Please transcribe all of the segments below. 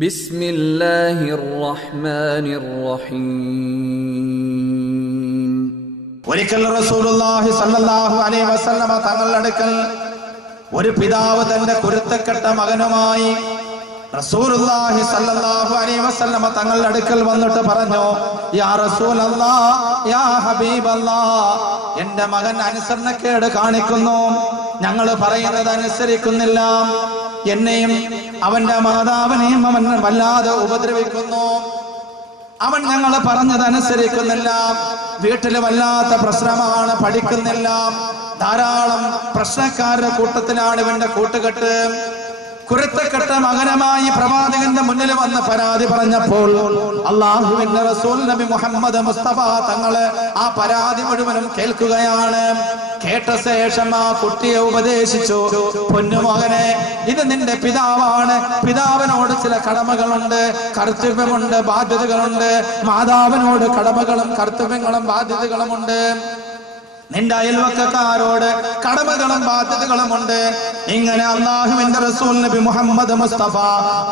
ബിസ്മില്ലാഹിർ റഹ്മാനിർ റഹീം. ഒരിക്കൽ റസൂലുള്ളാഹി സ്വല്ലല്ലാഹു അലൈഹി വസല്ലമ തങ്ങളുടെ അടുക്കൽ ഒരു പിതാവ് തന്റെ കുരുത്തക്കെട്ട മകനുമായി റസൂലുള്ളാഹി സ്വല്ലല്ലാഹു അലൈഹി വസല്ലമ തങ്ങളുടെ അടുക്കൽ വന്നിട്ട് പറഞ്ഞു, യാ റസൂലല്ലാഹ്, യാ ഹബീബല്ലാഹ്, എന്റെ മകൻ അനുസരണക്കേട് കാണിക്കുന്നു, ഞങ്ങൾ പറയുന്നത് അനുസരിക്കുന്നില്ല, എന്നെയും അവന്റെ മാതാവിനെയും അവൻ വല്ലാതെ ഉപദ്രവിക്കുന്നു, അവൻ ഞങ്ങൾ പറഞ്ഞത് അനുസരിക്കുന്നില്ല, വീട്ടില് വല്ലാത്ത പ്രശ്നമാണ്, പഠിക്കുന്നില്ല, ധാരാളം പ്രശ്നക്കാരുടെ കൂട്ടത്തിലാണ് ഇവന്റെ കൂട്ടുകെട്ട്. കുരുത്തക്കെട്ട മകനുമായി പ്രവാചകന്റെ മുന്നിൽ വന്ന് പരാതി പറഞ്ഞപ്പോൾ അല്ലാഹുവിന്റെ റസൂൽ നബി മുഹമ്മദ് മുസ്തഫ തങ്ങള് ആ പരാതി മുഴുവനും കേൾക്കുകയാണ്. കേട്ട ശേഷം ആ കുട്ടിയെ ഉപദേശിച്ചു, പൊന്നുമകനെ, ഇത് നിന്റെ പിതാവാണ്, പിതാവിനോട് ചില കടമകളുണ്ട്, കർത്തവ്യമുണ്ട്, ബാധ്യതകളുണ്ട്, മാതാവിനോട് കടമകളും കർത്തവ്യങ്ങളും ബാധ്യതകളുമുണ്ട്, നിന്റെ അയൽവക്കക്കാരോട് കടമകളും ബാധ്യതകളുമുണ്ട്. ഇങ്ങനെ അല്ലാഹുവിന്റെ റസൂൽ നബി മുഹമ്മദ് മുസ്തഫ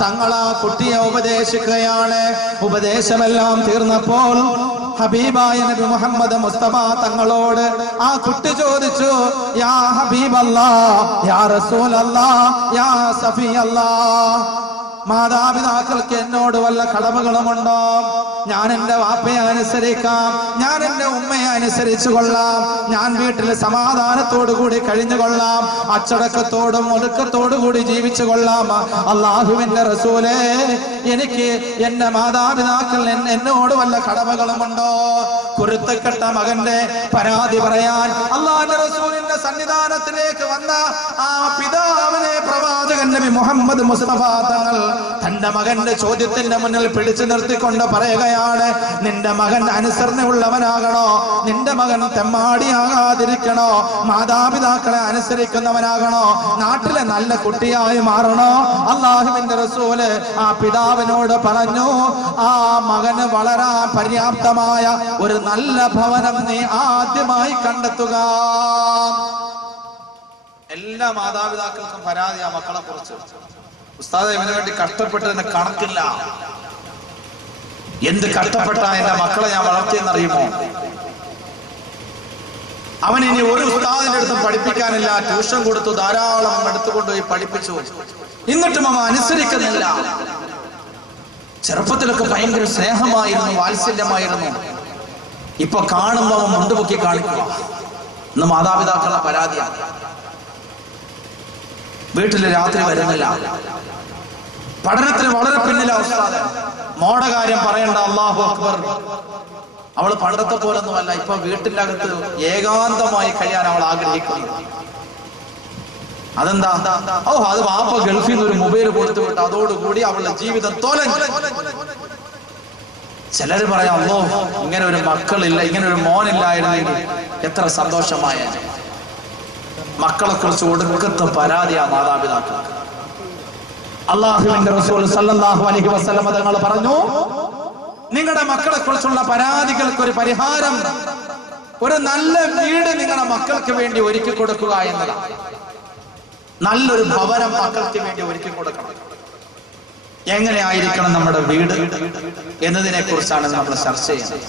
തങ്ങൾ ആ കുട്ടിയെ ഉപദേശിക്കുകയാണ്. ഉപദേശമെല്ലാം തീർന്നപ്പോൾ ഹബീബായ നബി മുഹമ്മദ് മുസ്തഫ തങ്ങളോട് ആ കുട്ടി ചോദിച്ചു, യാ ഹബീബല്ലാഹ്, യാ റസൂലല്ലാഹ്, യാ സഫിയല്ലാഹ്, മാതാപിതാക്കൾക്ക് എന്നോട് വല്ല കടമകളുമുണ്ടോ? ഞാൻ എന്റെ വാപ്പയെ അനുസരിക്കാം, ഞാൻ എന്റെ ഉമ്മയെ അനുസരിച്ചു കൊള്ളാം, ഞാൻ വീട്ടിൽ സമാധാനത്തോടു കൂടി കഴിഞ്ഞു കൊള്ളാം, അച്ചടക്കത്തോടും ഒതുക്കത്തോടു കൂടി ജീവിച്ചു കൊള്ളാം. അല്ലാഹുവിന്റെ റസൂലേ, എനിക്ക് എന്റെ മാതാപിതാക്കൾ എന്നോട് വല്ല കടമകളുമുണ്ടോ? കുരുത്തക്കെട്ട മകന്റെ പരാതി പറയാൻ അല്ലാഹുവിന്റെ റസൂലിന്റെ സന്നിധാനത്തിലേക്ക് വന്ന ആ പിതാവിനെ പ്രവാചകൻ നബി മുഹമ്മദ് മുസ്തഫ തങ്ങൾ തന്റെ മകന്റെ ചോദ്യത്തിന്റെ മുന്നിൽ പിടിച്ചു നിർത്തിക്കൊണ്ട് പറയുകയാണ്, നിന്റെ മകൻ അനുസരണയുള്ളവനാകണോ? നിന്റെ മകൻ തെമ്മാടിയാകാതിരിക്കണോ? മാതാപിതാക്കളെ അനുസരിക്കുന്നവനാകണോ? നാട്ടിലെ നല്ല കുട്ടിയായി മാറണോ? അല്ലാഹുവിന്റെ റസൂല് ആ പിതാവിനോട് പറഞ്ഞു, ആ മകന് വളരാൻ പര്യാപ്തമായ ഒരു നല്ല ഭവനം നീ ആദ്യമായി കണ്ടെത്തുക. എല്ലാ മാതാപിതാക്കൾക്കും പരാതി ആ മക്കളെ കുറിച്ച്. ഉസ്താദ്, ഇവന് വേണ്ടി കഷ്ടപ്പെട്ടതിന് കണക്കില്ല, എന്ത് കഷ്ടപ്പെട്ട എന്റെ മക്കളെ ഞാൻ വളർത്തിയെന്നറിയുമോ? അവൻ ഇനി ഒരു ഉസ്താദിന്റെ അടുത്തും പഠിപ്പിക്കാനില്ല, ട്യൂഷൻ കൊടുത്തു, ധാരാളം എടുത്തുകൊണ്ടുപോയി പഠിപ്പിച്ചു, എന്നിട്ടും അവൻ അനുസരിക്കുന്നില്ല. ചെറുപ്പത്തിലൊക്കെ ഭയങ്കര സ്നേഹമായിരുന്നു, വാത്സല്യമായിരുന്നു, ഇപ്പൊ കാണുമ്പോ അവൻ മുണ്ടുപൊക്കി കാണിക്കുക. ഇന്ന് മാതാപിതാക്കളുടെ പരാതിയാണ്. വീട്ടില് രാത്രി വരുന്നില്ല, പഠനത്തിന് വളരെ പിന്നില ഉസ്താദ്. മോടെ കാര്യം പറയണ്ട, അല്ലാഹു അക്ബർ, അവള് പണ്ടത്തെ പോലൊന്നുമല്ല, ഇപ്പൊ വീട്ടിന്റെ അകത്ത് ഏകാന്തമായി കഴിയാൻ അവൾ ആഗ്രഹിക്കുന്നു. അതെന്താ? ഓ, അത് വാപ്പ ഗൾഫിൽ നിന്ന് ഒരു മൊബൈൽ കൊടുത്തു വിട്ടു, അതോടുകൂടി അവളുടെ ജീവിതം തോലഞ്ഞു. ചിലര് പറയാം, അല്ലോ, ഇങ്ങനെ ഒരു മക്കളില്ല, ഇങ്ങനെ ഒരു മോനില്ലായിരുന്നെങ്കിൽ എത്ര സന്തോഷമായ. മക്കളെ കുറിച്ച് ഒടുക്കത്തെ പരാതിയാ മാതാപിതാക്കൾ. അല്ലാഹുവിന്റെ റസൂൽ സല്ലല്ലാഹു അലൈഹി വസല്ലം തങ്ങൾ പറഞ്ഞു, നിങ്ങളുടെ മക്കളെ കുറിച്ചുള്ള പരാതികൾക്ക് ഒരു പരിഹാരം, ഒരു നല്ല വീട് നിങ്ങളുടെ മക്കൾക്ക് വേണ്ടി ഒരുക്കി കൊടുക്കുക എന്നതാണ്. നല്ലൊരു ഭവനം മക്കൾക്ക് വേണ്ടി ഒരുക്കി കൊടുക്കണം. എങ്ങനെയായിരിക്കണം നമ്മുടെ വീട് എന്നതിനെ കുറിച്ചാണ് നമ്മൾ ചർച്ച ചെയ്യുന്നത്.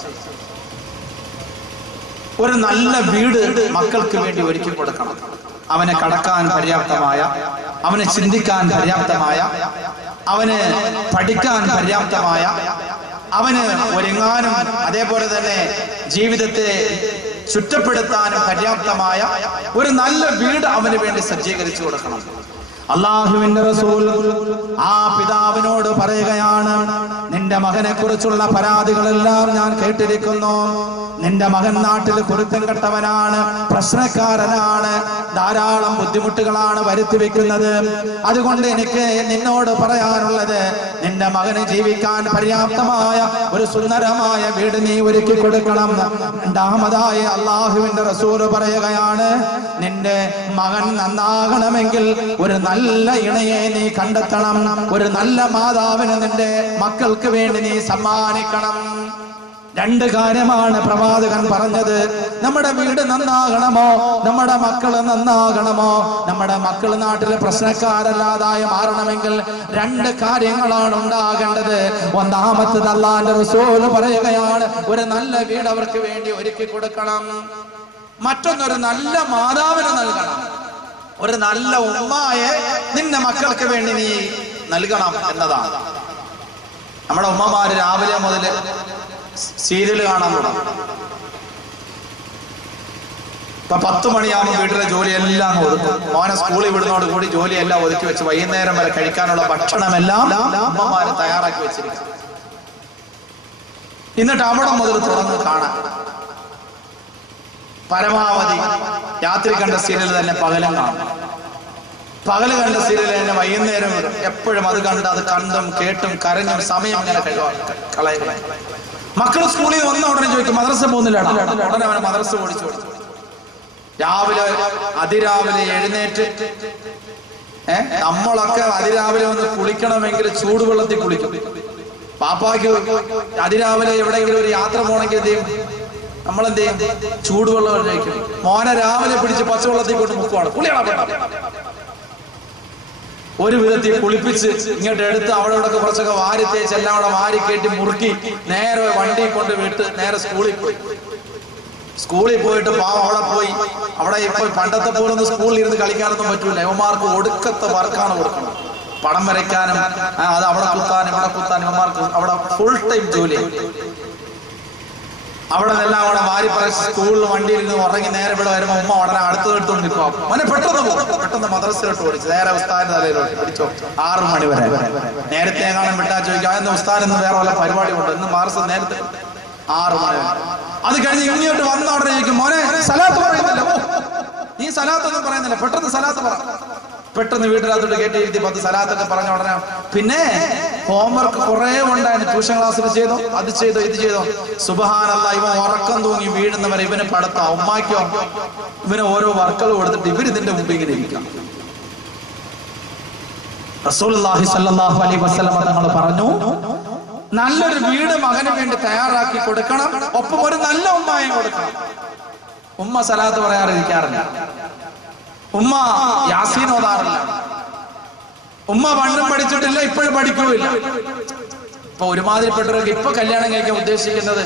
ഒരു നല്ല വീട് മക്കൾക്ക് വേണ്ടി ഒരുക്കി കൊടുക്കണം. അവനെ കടക്കാൻ പര്യാപ്തമായ, അവനെ ചിന്തിക്കാൻ പര്യാപ്തമായ, അവന് പഠിക്കാൻ പര്യാപ്തമായ, അവന് ഒരുങ്ങാനും അതേപോലെ തന്നെ ജീവിതത്തെ ചുറ്റപ്പെടുത്താനും പര്യാപ്തമായ ഒരു നല്ല വീട് അവന് വേണ്ടി സജ്ജീകരിച്ചു കൊടുക്കണം. അല്ലാഹുവിന്റെ റസൂൽ ആ പിതാവിനോട് പറയുകയാണ്, നിന്റെ മകനെ കുറിച്ചുള്ള പരാതികളെല്ലാം ഞാൻ കേട്ടിരിക്കുന്നു. നിന്റെ മകൻ നാട്ടിൽ കുരുത്തം കെട്ടവനാണ്, പ്രശ്നക്കാരനാണ്, ധാരാളം ബുദ്ധിമുട്ടുകളാണ് വരുത്തി വെക്കുന്നത്. അതുകൊണ്ട് എനിക്ക് നിന്നോട് പറയാനുള്ളത്, നിന്റെ മകന് ജീവിക്കാൻ പര്യാപ്തമായ ഒരു സുന്ദരമായ വീട് നീ ഒരുക്കി കൊടുക്കണം. രണ്ടാമതായി അല്ലാഹുവിന്റെ റസൂൽ പറയുകയാണ്, നിന്റെ മകൻ നന്നാകണമെങ്കിൽ ഒരു നല്ല ഇണയെ നീ കണ്ടെത്തണം, ഒരു നല്ല മാതാവിനെ നിന്റെ മക്കൾക്ക് വേണ്ടി നീ സമ്മാനിക്കണം. രണ്ട് കാര്യമാണ് പ്രവാചകൻ പറഞ്ഞത്. നമ്മുടെ വീട് നന്നാകണമോ, നമ്മുടെ മക്കള് നന്നാകണമോ, നമ്മുടെ മക്കൾ നാട്ടിലെ പ്രശ്നക്കാരല്ലാതായി മാറണമെങ്കിൽ രണ്ട് കാര്യങ്ങളാണ് ഉണ്ടാകേണ്ടത്. ഒന്നാമത്തത് അല്ലാഹുവിന്റെ റസൂൽ പറയുകയാണ്, ഒരു നല്ല വീട് അവർക്ക് വേണ്ടി ഒരുക്കി കൊടുക്കണം. മറ്റൊന്നൊരു നല്ല മാതാവിനെ നൽകണം. ഒരു നല്ല ഉമ്മയെ നിന്റെ മക്കൾക്ക് വേണ്ടി നീ നൽകണം എന്നതാണ്. നമ്മുടെ ഉമ്മമാര് രാവിലെ മുതൽ സീരിയൽ കാണാൻ തുടങ്ങും. ഇപ്പൊ 10 മണിയാകുമ്പോൾ വീട്ടിലെ ജോലിയെല്ലാം ഒതുക്കും. മോനെ സ്കൂളിൽ വിടുന്നതോട് കൂടി ജോലിയെല്ലാം ഒതുക്കി വെച്ച് വൈകുന്നേരം വരെ കഴിക്കാനുള്ള ഭക്ഷണമെല്ലാം ഉമ്മമാര് തയ്യാറാക്കി വെച്ചിരിക്കും. എന്നിട്ട് അവിടെ മുതൽ തുറന്ന് കാണാൻ പരമാവധി രാത്രി കണ്ട സീരിയൽ തന്നെ പകലും കാണും. പകല് കണ്ട സീരിയൽ തന്നെ വൈകുന്നേരം വരും. എപ്പോഴും അത് കണ്ടും കേട്ടും കരഞ്ഞും സമയം ഇങ്ങനെ കളയുക. മക്കൾ സ്കൂളിൽ വന്ന ഉടനെ ചോദിക്കും, മദ്രസ പോകുന്നില്ല. ഉടനെ അവനെ മദ്രസ ഓടിച്ചു. രാവിലെ അതിരാവിലെ എഴുന്നേറ്റ് നമ്മളൊക്കെ അതിരാവിലെ ഒന്ന് കുളിക്കണമെങ്കിൽ ചൂടുവെള്ളത്തിൽ കുളിക്കും. പാപ്പാക്ക് അതിരാവിലെ എവിടെയെങ്കിലും ഒരു യാത്ര പോകണമെങ്കിൽ എന്ത് ചെയ്യും? നമ്മളെന്ത് ചെയ്യും? ചൂടുവെള്ളം കഴിക്കും. മോനെ രാവിലെ പിടിച്ച് പച്ചവെള്ളത്തിൽ കൊണ്ട് മുക്കുവാണ്. ഒരു വിധത്തിൽ കുളിപ്പിച്ച് ഇങ്ങോട്ട് എടുത്ത് അവിടെ ഇവിടെ കുറച്ചൊക്കെ വാരി തേച്ച് എല്ലാം അവിടെ വാരി കയറ്റി മുറുക്കി നേരെ വണ്ടി കൊണ്ട് വിട്ട് നേരെ സ്കൂളിൽ പോയിട്ട് പാവം അവിടെ ഇപ്പൊ പണ്ടത്തെ പോലെ ഒന്ന് സ്കൂളിൽ ഇരുന്ന് കളിക്കാനൊന്നും പറ്റൂല. യുവമാർക്ക് ഒടുക്കത്തെ വർക്കാണ് കൊടുക്കണം. പടം വരയ്ക്കാനും അത് അവിടെ കുത്താനും ഇവിടെ കുത്താനും യുവമാർക്ക് അവിടെ ഫുൾ ടൈം ജോലി. അവിടെ നിന്നെല്ലാം അവിടെ വാരി പറച്ച് സ്കൂളിൽ വണ്ടിയിൽ നിന്ന് ഉറങ്ങി നേരെ ഇവിടെ വരുമ്പോൾ ഉമ്മ ഉടനെ അടുത്തതെടുത്തോണ്ട് നിൽക്കും. അവനെ പെട്ടെന്ന് മദ്രസയിലോട്ട് ഓടിച്ചു നേരെ ഉസ്താദിന്റെ തലയിലോട്ട് പിടിച്ചോ. 6 മണി വരെ നേരത്തെ എങ്ങാനും വിട്ടാ ചോദിക്കും, അന്ന് ഉസ്താദ് ഇന്ന് വേറെ വല്ല പരിപാടി ഉണ്ട്, ഇന്ന് മാർച്ച് നേരത്തെ 6 മണി വരെ. അത് കഴിഞ്ഞ് ഇങ്ങോട്ട് വന്ന ഉടനെ ചോദിക്കും, മോനെ സലാത്ത് പറയുന്നില്ല. നീ സലാത്തൊന്നും പറയുന്നില്ല, പെട്ടെന്ന് സലാത്ത് പറ. പെട്ടെന്ന് വീട്ടിനകത്തോട്ട് കയറ്റിയിരുത്തി 10 സലാത്തൊക്കെ പറഞ്ഞ ഉടനെ പിന്നെ ഹോംവർക്ക് കുറെ ഉണ്ടായിരുന്നു. ട്യൂഷൻ ക്ലാസ്സിൽ ചെയ്തോ, അത് ചെയ്തോ, ഇത് ചെയ്തോ. സുബ്ഹാനല്ലാഹ്, ഇവൻ ഉറക്കം തൂങ്ങി വീഴുന്നവരെ ഇവന് പടുത്ത ഉമ്മാക്കോ ഇവന് ഓരോ വർക്കുകൾ കൊടുത്തിട്ട് ഇവരിതിന്റെ മുമ്പ് ഇങ്ങനെ ഇരിക്കാം. റസൂലുള്ളാഹി സ്വല്ലല്ലാഹു അലൈഹി വസല്ലം തങ്ങൾ പറഞ്ഞു, നല്ലൊരു വീട് മകന് വേണ്ടി തയ്യാറാക്കി കൊടുക്കണം. ഒപ്പം ഒരു നല്ല ഉമ്മായും കൊടുക്കണം. ഉമ്മ സലാത്ത് പറയാറിരിക്കാറില്ല. ഉമ്മ യാസീൻ ഓതാറില്ല. ഉമ്മ പണ്ടും പഠിച്ചിട്ടില്ല, ഇപ്പോഴും പഠിക്കുകയില്ല. ഇപ്പൊ ഒരുമാതിരിപ്പെട്ടവർക്ക് ഇപ്പൊ കല്യാണം കഴിക്കാൻ ഉദ്ദേശിക്കുന്നത്,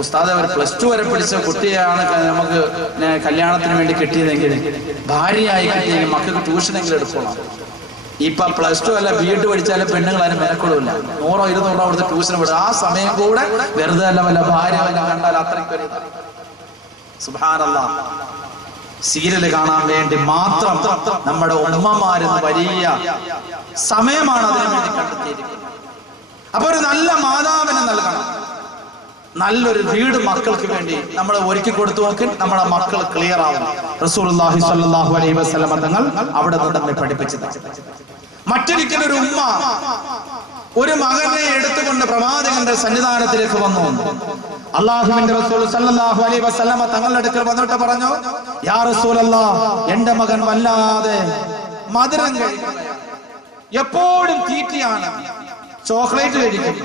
ഉസ്താദ് ഒരു +2 വരെ പഠിച്ച കുട്ടിയാണ് നമുക്ക് കല്യാണത്തിന് വേണ്ടി കിട്ടിയതെങ്കിൽ, ഭാര്യയായി കിട്ടിയെങ്കിൽ മക്കൾക്ക് ട്യൂഷനെങ്കിലും എടുക്കണം. ഇപ്പൊ +2 അല്ല B.Ed പഠിച്ചാലും പെണ്ണുങ്ങൾ അതിന് മെനക്കൊള്ളില്ല. 100-200 അവിടുത്തെ ട്യൂഷൻ വിടും. ആ സമയം കൂടെ വെറുതെ അല്ല വല്ല ഭാര്യ വല്ല കണ്ടാൽ അത്രയ്ക്ക് ഒരു സുബ്ഹാനല്ലാഹ്. സീരിയൽ കാണാൻ വേണ്ടി മാത്രം നമ്മുടെ ഉമ്മമാരെന്ന് വലിയ സമയമാണ് അതിനു വേണ്ടി കണ്ടെത്തിയിരിക്കുന്നത്. അപ്പൊ ഒരു നല്ല മാതാവിനെ നൽകണം. നല്ലൊരു വീട് മക്കൾക്ക് വേണ്ടി നമ്മൾ ഒരുക്കി കൊടുത്തു നോക്കി നമ്മുടെ മക്കൾ ക്ലിയർ ആവും. റസൂലുള്ളാഹി സ്വല്ലല്ലാഹു അലൈഹി വസല്ലം തങ്ങൾ അവിടെ നമ്മെ പഠിപ്പിച്ചത്. മറ്റൊരിക്കലൊരു ഉമ്മ ഒരു മകനെ എടുത്തുകൊണ്ട് പ്രവാചകന്റെ സന്നിധാനത്തിലേക്ക് വന്നു. അല്ലാഹുവിന്റെ റസൂൽ സല്ലല്ലാഹു അലൈഹി വസല്ലം തങ്ങളുടെ അടുക്കൽ വന്നിട്ട് പറഞ്ഞു, യാ റസൂലല്ലാഹ്, എന്റെ മകൻ വല്ലാതെ മധുരം കഴിക്കും, എപ്പോഴും തീറ്റിയാണ്. ചോക്ലേറ്റ് കഴിക്കും,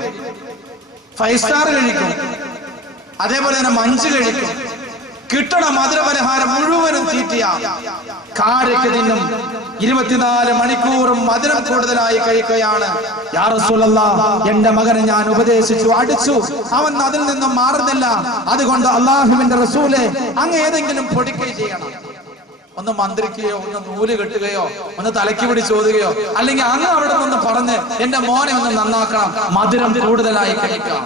5 സ്റ്റാർ കഴിക്കും, അതേപോലെ തന്നെ മഞ്ച് കഴിക്കും. കിട്ടണ മധുരപലഹാരം മുഴുവനും തീറ്റിയാണ്. കാരയ്ക്ക് തിന്നും, 24 മണിക്കൂറും മധുരം കൂടുതലായി കഴിക്കുകയാണ്. യാ റസൂലല്ലാഹ്, എന്റെ മകനെ ഞാൻ ഉപദേശിച്ചു, അടിച്ചു, അവൻ അതിൽ നിന്നും മാറുന്നില്ല. അതുകൊണ്ട് അല്ലാഹുവിന്റെ റസൂലേ, അങ്ങ് ഏതെങ്കിലും പൊടിക്കൈ ചെയ്യണം. ഒന്ന് മന്ത്രിക്കുകയോ, ഒന്ന് നൂല് കെട്ടുകയോ, ഒന്ന് തലയ്ക്ക് പിടിച്ച് ഓതുകയോ, അല്ലെങ്കിൽ അങ്ങ് അവിടെ നിന്ന് പറഞ്ഞ് എന്റെ മോനെ ഒന്ന് നന്നാക്കണം, മധുരം കൂടുതലായി കഴിക്കാം.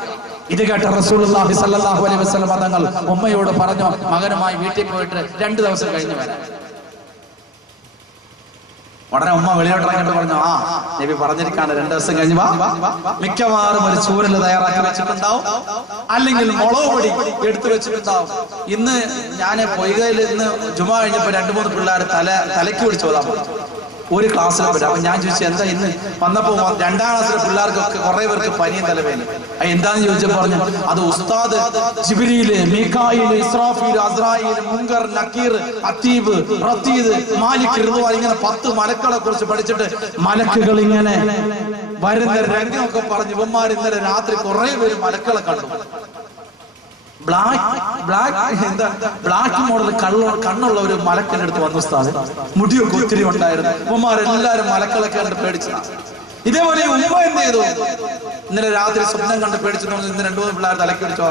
ഇത് കേട്ട റസൂലുള്ളാഹി സ്വല്ലല്ലാഹു അലൈഹി വസല്ലം തങ്ങൾ ഉമ്മയോട് പറഞ്ഞു, മകനുമായി വീട്ടിൽ പോയിട്ട് 2 ദിവസം കഴിഞ്ഞ് വരാം. ഉടനെ ഉമ്മ വെളിയോട്ടിറങ്ങിട്ട് പറഞ്ഞു, ആ നബി പറഞ്ഞിരിക്കാണ് 2 ദിവസം കഴിഞ്ഞ് വാ. മിക്കവാറും ഒരു ചൂരല് തയ്യാറാക്കി വെച്ചിട്ടുണ്ടാവും, അല്ലെങ്കിൽ മുളക് പൊടി എടുത്തു വെച്ചിട്ടുണ്ടാവും. ഇന്ന് ഞാൻ പൊയ്കയിൽ ഇന്ന് ജുമാ കഴിഞ്ഞപ്പോ 2-3 പിള്ളേർ തലയ്ക്ക് പിടിച്ച് ഓതാൻ പറഞ്ഞു. ഒരു ക്ലാസ്സിൽ പറ്റും. അപ്പൊ ഞാൻ ചോദിച്ചു, എന്താ ഇന്ന് വന്നപ്പോ 2ാം ക്ലാസ്സിലെ പിള്ളേർക്കൊക്കെ കുറെ പേർക്ക് പനിയും തലവേദന. എന്താന്ന് ചോദിച്ചപ്പോ പറഞ്ഞു, അത് ഉസ്താദ് ജിബ്രീല്, മീകായില്, ഇസ്രാഫീൽ, അസ്രായീൽ, മുങ്കർ, നക്കീർ, അത്തീബ്, റത്തീദ്, മാലിക്, റിദ്വാൻ, ഇങ്ങനെ 10 മലക്കുകളെ കുറിച്ച് പഠിച്ചിട്ട് മലക്കുകൾ ഇങ്ങനെ വരുന്ന രംഗമൊക്കെ പറഞ്ഞു. ഇവന്മാർ ഇന്നലെ രാത്രി കുറെ പേര് മലക്കുകളെ കണ്ടു. ബ്ലാക്ക് മോഡൽ കണ്ണുള്ള ഒരു മലക്കന്റെ അടുത്ത് വന്ന ഉസ്താദ്. മുടിയൊക്കെ ഒത്തിരി ഉണ്ടായിരുന്നു. ഉമ്മമാരെല്ലാരും മലക്കളൊക്കെ കണ്ട് പേടിച്ചതാണ്. ഇതേപോലെ ഉമ്മ എന്ത് ചെയ്തു? ഇന്നലെ രാത്രി സ്വപ്നം കണ്ട് പേടിച്ചിട്ട് ഇന്ന് 2-3 പിള്ളേർ തലക്ക് പിടിച്ചു.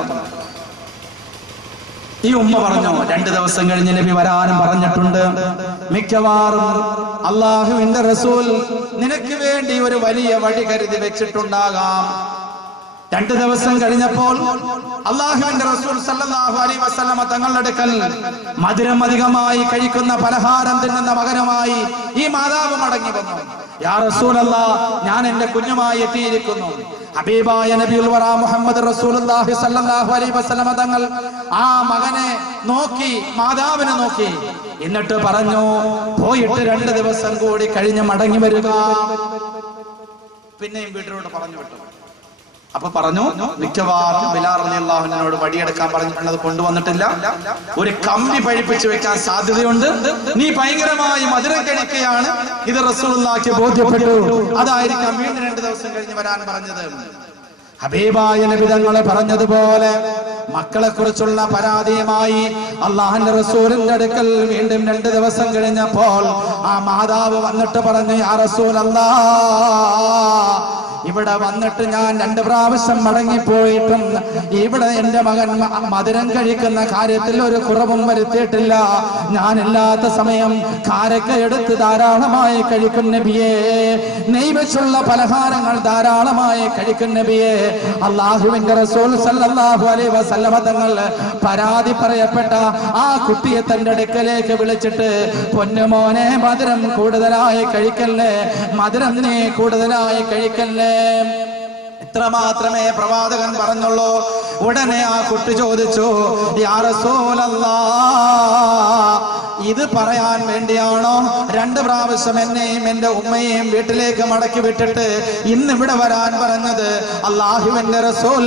ഈ ഉമ്മ പറഞ്ഞു, 2 ദിവസം കഴിഞ്ഞ് നബി വരാനും പറഞ്ഞിട്ടുണ്ട്. മിക്കവാറും അള്ളാഹുവിന്റെ റസൂൽ നിനക്ക് വേണ്ടി ഒരു വലിയ വഴി കരുതി വെച്ചിട്ടുണ്ടാകാം. 2 ദിവസം കഴിഞ്ഞപ്പോൾ അള്ളാഹുവിന്റെ റസൂൽ സല്ലല്ലാഹു അലൈഹി വസല്ലമ തങ്ങളുടെ അടുക്കൽ മധുരം അധികമായി കഴിക്കുന്ന പലഹാരം തിന്നുന്ന മകനുമായി ഈ മാതാവ് മടങ്ങി വന്നു. യാ റസൂലല്ലാഹ്, ഞാൻ എന്റെ കുഞ്ഞുമായി എത്തിയിരിക്കുന്നു. ഹബീബായ നബിയുൽ വറ മുഹമ്മദ് റസൂലുള്ളാഹി സ്വല്ലല്ലാഹു അലൈഹി വസല്ലമ തങ്ങൾ ആ മകനെ നോക്കി, മാതാവിനെ നോക്കി, എന്നിട്ട് പറഞ്ഞു, പോയിട്ട് 2 ദിവസം കൂടി കഴിഞ്ഞ് മടങ്ങി വരിക. പിന്നെയും വീട്ടിലോട്ട് പറഞ്ഞു വിട്ടു. അപ്പൊ പറഞ്ഞു, മിക്കവാറും ബിലാൽ റളിയല്ലാഹു അൻഹുവിനോട് വടിയെടുക്കാൻ പറഞ്ഞിട്ടുള്ളത് കൊണ്ടുവന്നിട്ടില്ല. ഒരു കമ്പി പഴിപ്പിച്ച് വെക്കാൻ സാധ്യതയുണ്ട്. നീ ഭയങ്കരമായി മധുരം കഴിക്കുകയാണ്. ഇത് റസൂലുള്ളാഹിക്ക് ബോധ്യപ്പെട്ടു. അതായിരിക്കാം വീണ്ടും 2 ദിവസം കഴിഞ്ഞ് വരാൻ പറഞ്ഞത്. ഹബീബായ നബി തങ്ങൾ പറഞ്ഞതുപോലെ മക്കളെ കുറിച്ചുള്ള പരാതിയുമായി അള്ളാഹുവിന്റെ റസൂലിന്റെ അടുക്കൽ വീണ്ടും 2 ദിവസം കഴിഞ്ഞപ്പോൾ ആ മാതാവ് വന്നിട്ട് പറഞ്ഞു, യാ റസൂലല്ലാഹ്, ഇവിടെ വന്നിട്ട് ഞാൻ 2 പ്രാവശ്യം മടങ്ങിപ്പോയിട്ടും ഇവിടെ എന്റെ മകൻ മധുരം കഴിക്കുന്ന കാര്യത്തിൽ ഒരു കുറവും വരുത്തിയിട്ടില്ല. ഞാനില്ലാത്ത സമയം കാരക്ക എടുത്ത് ധാരാളമായി കഴിക്കും നബിയേ, നെയ് വെച്ചുള്ള പലഹാരങ്ങൾ ധാരാളമായി കഴിക്കും നബിയേ. അള്ളാഹുവിന്റെ റസൂൽ സല്ലല്ലാഹു അലൈഹി വസല്ലമ തങ്ങൾ പരാതി പറയപ്പെട്ട ആ കുട്ടിയെ തന്റെ അടുക്കലേക്ക് വിളിച്ചിട്ട്, പൊന്നുമോനെ, മധുരം കൂടുതലായി കഴിക്കല്ലേ, മധുരം നീ കൂടുതലായി കഴിക്കല്ലേ. ഇത്ര മാത്രമേ പ്രവാചകൻ പറഞ്ഞുള്ളൂ. ഉടനെ ആ കുട്ടി ചോദിച്ചു, യാ റസൂലല്ലാഹ്, ഇത് പറയാൻ വേണ്ടിയാണോ 2 പ്രാവശ്യം എന്നെയും എന്റെ ഉമ്മയെയും വീട്ടിലേക്ക് മടക്കി വിട്ടിട്ട് ഇന്ന് ഇവിടെ വരാൻ പറഞ്ഞത്? അള്ളാഹുവിന്റെ റസൂൽ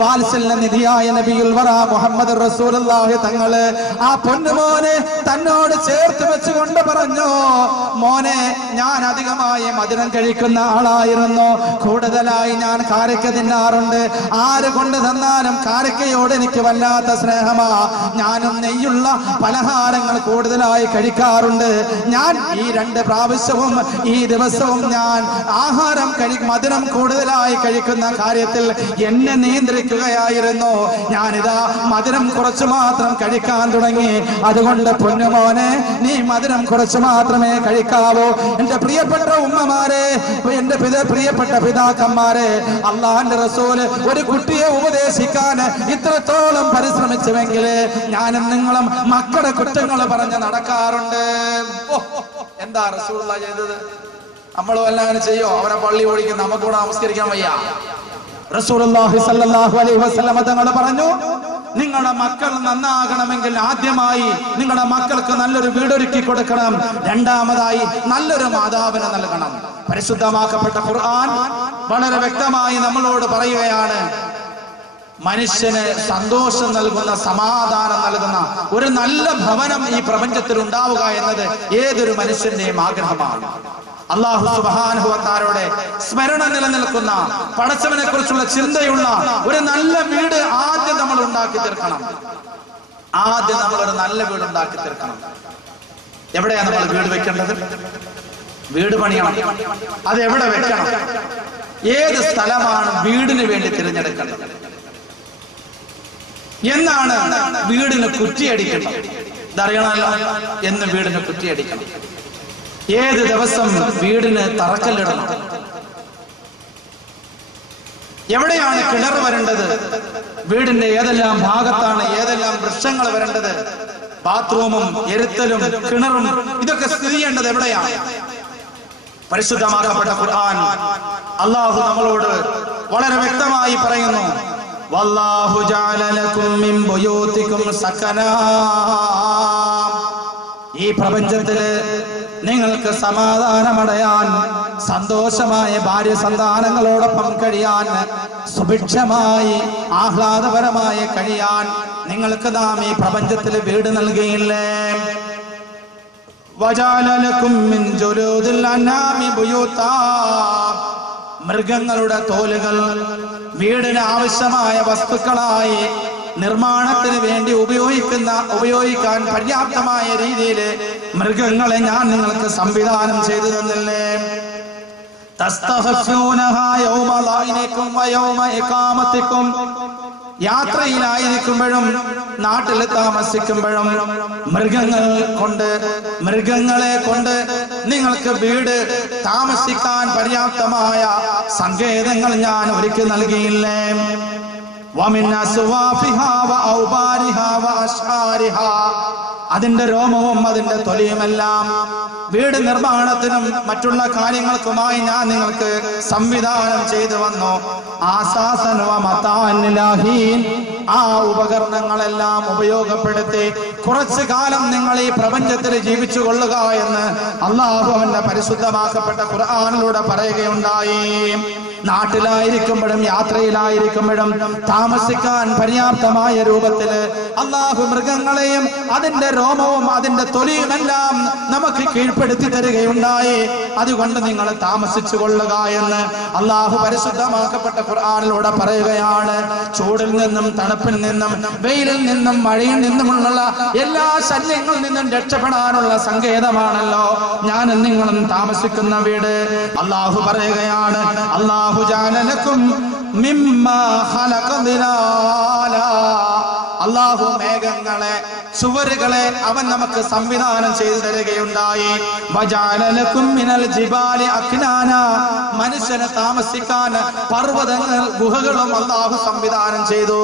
വാത്സല്യ നിധിയായ നബിയുൽ വറ മുഹമ്മദ് റസൂലുള്ളാഹി തങ്ങള് ആ പൊന്നുമോനെ തന്നോട് ചേർത്ത് വെച്ചുകൊണ്ട് പറഞ്ഞു, മോനെ, ഞാൻ അധികമായി മധുരം കഴിക്കുന്ന ആളായിരുന്നു. കൂടുതലായി ഞാൻ കാരക്ക തിന്നാറുണ്ട്. ആര് കൊണ്ട് തന്നാലും കാരക്കയോട് എനിക്ക് വല്ലാത്ത സ്നേഹമാ. ഞാനും നെയ്യുള്ള പലഹാരങ്ങൾ കൂടുതലായി കഴിക്കാറുണ്ട്. ഞാൻ ഈ 2 പ്രാവശ്യവും ഈ ദിവസവും ഞാൻ ആഹാരം മധുരം കൂടുതലായി കഴിക്കുന്ന കാര്യത്തിൽ എന്നെ നിയന്ത്രിക്കുകയായിരുന്നു. ഞാനിതാ മധുരം കുറച്ചു മാത്രം കഴിക്കാൻ തുടങ്ങി. അതുകൊണ്ട് പൊന്നുമോനെ, നീ മധുരം കുറച്ചു മാത്രമേ കഴിക്കാവൂ. എന്റെ പ്രിയപ്പെട്ട ഉമ്മമാരെ, എന്റെ പ്രിയപ്പെട്ട പിതാക്കന്മാരെ, അള്ളാഹുവിന്റെ റസൂല് ഒരു കുട്ടിയെ ഉപദേശിക്കാൻ ഇത്രത്തോളം പരിശ്രമിച്ചുവെങ്കിൽ ഞാനും നിങ്ങളും മക്കളുടെ കുറ്റങ്ങൾ പറഞ്ഞ് നടക്കാറുണ്ട്. എന്താ റസൂലുള്ളാഹി ചെയ്തത്? നമ്മളും എല്ലാം അങ്ങനെ ചെയ്യോ? അവരെ പള്ളി ഓടിക്കും, നമുക്കൂടെ നമസ്കരിക്കാൻ വയ്യ. റസൂലുള്ളാഹി സ്വല്ലല്ലാഹു അലൈഹി വസല്ലം തങ്ങൾ പറഞ്ഞു, നിങ്ങളുടെ മക്കൾ നന്നാകണമെങ്കിൽ ആദ്യമായി നിങ്ങളുടെ മക്കൾക്ക് നല്ലൊരു വീടൊരുക്കി കൊടുക്കണം. രണ്ടാമതായി നല്ലൊരു മാതാവിനെ നൽകണം. പരിശുദ്ധമാക്കപ്പെട്ട ഖുർആൻ വളരെ വ്യക്തമായി നമ്മളോട് പറയുകയാണ്, മനുഷ്യന് സന്തോഷം നൽകുന്ന, സമാധാനം നൽകുന്ന ഒരു നല്ല ഭവനം ഈ പ്രപഞ്ചത്തിൽ ഉണ്ടാവുക എന്നത് ഏതൊരു മനുഷ്യന്റെയും ആഗ്രഹമാണ്. അല്ലാഹു സുബ്ഹാനഹു വ തആലയുടെ സ്മരണ നിലനിൽക്കുന്ന, പടച്ചവനെ കുറിച്ചുള്ള ചിന്തയുള്ള ഒരു നല്ല വീട് ആദ്യം നമ്മൾ ഉണ്ടാക്കി തീർക്കണം. ആദ്യം നമ്മൾ ഒരു നല്ല വീട് ഉണ്ടാക്കി തീർക്കണം. എവിടെയാണ് നമ്മൾ വീട് വെക്കേണ്ടത്? വീട് പണിയണം. അത് എവിടെ വെക്കണം? ഏത് സ്ഥലമാണ് വീടിന് വേണ്ടി തിരഞ്ഞെടുക്കേണ്ടത്? എന്നാണ് വീടിന് കുറ്റിയടിക്കേണ്ടത്? ഇതറിയണമല്ലോ. എന്ന് വീടിന് കുറ്റിയടിക്കണം. ഏത് ദിവസം വീടിന് തറക്കല്ലിടണം? എവിടെയാണ് കിണർ വരേണ്ടത്? വീടിന്റെ ഏതെല്ലാം ഭാഗത്താണ് ഏതെല്ലാം വൃക്ഷങ്ങൾ വരേണ്ടത്? ബാത്റൂമും എരുത്തലും കിണറും ഇതൊക്കെ സ്ഥിതി ചെയ്യേണ്ടത് എവിടെയാണ്? പരിശുദ്ധമാക്കപ്പെട്ട ഖുർആൻ അല്ലാഹു നമ്മളോട് വളരെ വ്യക്തമായി പറയുന്നു, വല്ലാഹു ജഅല ലക്കും മിൻ ബുയൂതികും സകനാ. ഈ പ്രപഞ്ചത്തില് നിങ്ങൾക്ക് സമാധാനമടയാൻ, സന്തോഷമായ ഭാര്യ സന്താനങ്ങളോടൊപ്പം കഴിയാൻ, സുഭിക്ഷമായി ആഹ്ലാദപരമായി കഴിയാൻ നിങ്ങൾക്ക് നാം ഈ പ്രപഞ്ചത്തിൽ വീട് നൽകിയില്ലേ? വജഅല ലക്കും മിൻ ജുലൂദിൽ അൻആമി ബുയൂതാ. മൃഗങ്ങളുടെ തോലുകൾ വീടിന് ആവശ്യമായ വസ്തുക്കളായി നിർമ്മാണത്തിന് വേണ്ടി ഉപയോഗിക്കാൻ പര്യാപ്തമായ രീതിയിൽ മൃഗങ്ങളെ ഞാൻ നിങ്ങൾക്ക് സംവിധാനം ചെയ്തു തന്നില്ലേ? യാത്രയിലായിരിക്കുമ്പോഴും നാട്ടിൽ താമസിക്കുമ്പോഴും മൃഗങ്ങളെ കൊണ്ട് നിങ്ങൾക്ക് വീട് താമസിക്കാൻ പര്യാപ്തമായ സങ്കേതങ്ങൾ ഞാൻ ഒരുക്കി നൽകിയില്ലേ? അതിന്റെ രോമവും അതിന്റെ തൊലിയുമെല്ലാം വീട് നിർമ്മാണത്തിനും മറ്റുള്ള കാര്യങ്ങൾക്കുമായി ഞാൻ നിങ്ങൾക്ക് സംവിധാനം ചെയ്തു വന്നു. ആ ഉപകരണങ്ങളെല്ലാം ഉപയോഗപ്പെടുത്തി കുറച്ചു കാലം നിങ്ങൾ ഈ പ്രപഞ്ചത്തിൽ ജീവിച്ചു കൊള്ളുക എന്ന് അള്ളാഹു അവന്റെ പരിശുദ്ധമാക്കപ്പെട്ട ഖുർആനിലൂടെ പറയുകയുണ്ടായി. നാട്ടിലായിരിക്കുമ്പോഴും യാത്രയിലായിരിക്കുമ്പോഴും താമസിക്കാൻ പര്യാപ്തമായ രൂപത്തില് അള്ളാഹു മൃഗങ്ങളെയും അതിന്റെ രോമവും അതിന്റെ തൊലിയുമെല്ലാം നമുക്ക് കീഴ്പ്പെടുത്തി തരികയുണ്ടായി. അതുകൊണ്ട് നിങ്ങൾ താമസിച്ചു കൊള്ളുക എന്ന് അള്ളാഹു പരിശുദ്ധമാക്കപ്പെട്ട ഖുർആനിലൂടെ പറയുകയാണ്. ചൂടിൽ നിന്നും തണുപ്പിൽ നിന്നും വെയിലിൽ നിന്നും മഴയിൽ നിന്നുമുള്ള എല്ലാ ശല്യങ്ങളിൽ നിന്നും രക്ഷപ്പെടാനുള്ള സങ്കേതമാണല്ലോ ഞാനും നിങ്ങളും താമസിക്കുന്ന വീട്. അള്ളാഹു പറയുകയാണ്, അള്ളാഹു ജഅലലക്കും മിമ്മാ ഖലഖ ദിലാലാ. അള്ളാഹു മേഘങ്ങളെ ചുവരുകളെ അവൻ നമുക്ക് സംവിധാനം ചെയ്തു തരികയുണ്ടായി. വജഅലലക്കും മിനൽ ജിബാലി അക്നാന. മനുഷ്യനെ താമസിക്കാൻ പർവ്വതങ്ങൾ ഗുഹകളും അള്ളാഹു സംവിധാനം ചെയ്തു.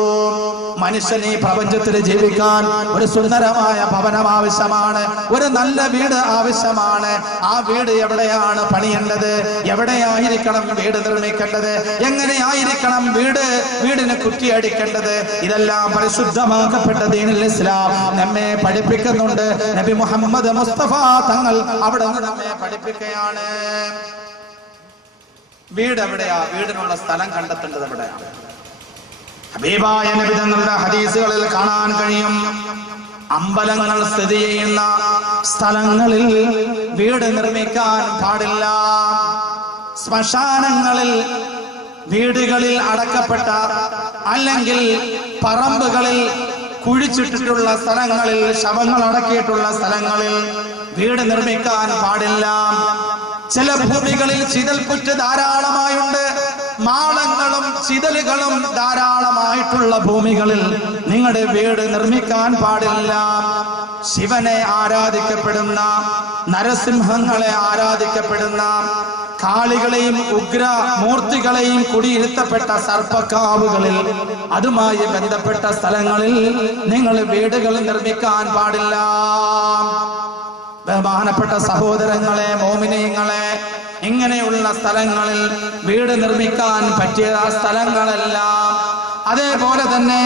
മനുഷ്യന് ഈ പ്രപഞ്ചത്തിൽ ജീവിക്കാൻ ഒരു സുന്ദരമായ ഭവനം ആവശ്യമാണ്, ഒരു നല്ല വീട് ആവശ്യമാണ്. ആ വീട് എവിടെയാണ് പണിയേണ്ടത്, എവിടെയായിരിക്കണം വീട് നിർമ്മിക്കേണ്ടത്, എങ്ങനെയായിരിക്കണം വീടിന് കുറ്റിയടിക്കേണ്ടത്, ഇതെല്ലാം പരിശുദ്ധമാക്കപ്പെട്ട ദീനുൽ ഇസ്ലാം നമ്മെ പഠിപ്പിക്കുന്നുണ്ട്. നബി മുഹമ്മദ് മുസ്തഫ തങ്ങൾ അവിടെ നിന്ന് നമ്മെ പഠിപ്പിക്കുകയാണ്. വീട് എവിടെയാ? വീടിനുള്ള സ്ഥലം കണ്ടെത്തേണ്ടത് എവിടെയാണ്? ഹബീബായ നബി തങ്ങളുടെ ഹദീസുകളിൽ കാണാൻ കഴിയും, അമ്പലങ്ങൾ സ്ഥിതി ചെയ്യുന്ന സ്ഥലങ്ങളിൽ വീട് നിർമ്മിക്കാൻ പാടില്ല. ശ്മശാനങ്ങളിൽ, വീടുകളിൽ അടക്കപ്പെട്ട അല്ലെങ്കിൽ പറമ്പുകളിൽ കുഴിച്ചിട്ടിട്ടുള്ള സ്ഥലങ്ങളിൽ, ശവങ്ങൾ അടക്കിയിട്ടുള്ള സ്ഥലങ്ങളിൽ വീട് നിർമ്മിക്കാൻ പാടില്ല. ചില ഭൂമികളിൽ ചിതൽപുറ്റ് ധാരാളമായുണ്ട്. മാളങ്ങളും ചിതലുകളും ധാരാളമായിട്ടുള്ള ഭൂമികളിൽ നിങ്ങളുടെ വീട് നിർമ്മിക്കാൻ പാടില്ല. ശിവനെ ആരാധിക്കപ്പെടുന്ന, നരസിംഹങ്ങളെ ആരാധിക്കപ്പെടുന്ന, കാളികളെയും ഉഗ്ര മൂർത്തികളെയും കുടിയിരുത്തപ്പെട്ട സർപ്പക്കാവുകളിൽ, അതുമായി ബന്ധപ്പെട്ട സ്ഥലങ്ങളിൽ നിങ്ങൾ വീടുകൾ നിർമ്മിക്കാൻ പാടില്ല. ബഹുമാനപ്പെട്ട സഹോദരങ്ങളെ, മോമിനീങ്ങളെ, ഇങ്ങനെയുള്ള സ്ഥലങ്ങളിൽ വീട് നിർമ്മിക്കാൻ പറ്റിയ സ്ഥലങ്ങളെല്ലാം, അതേപോലെ തന്നെ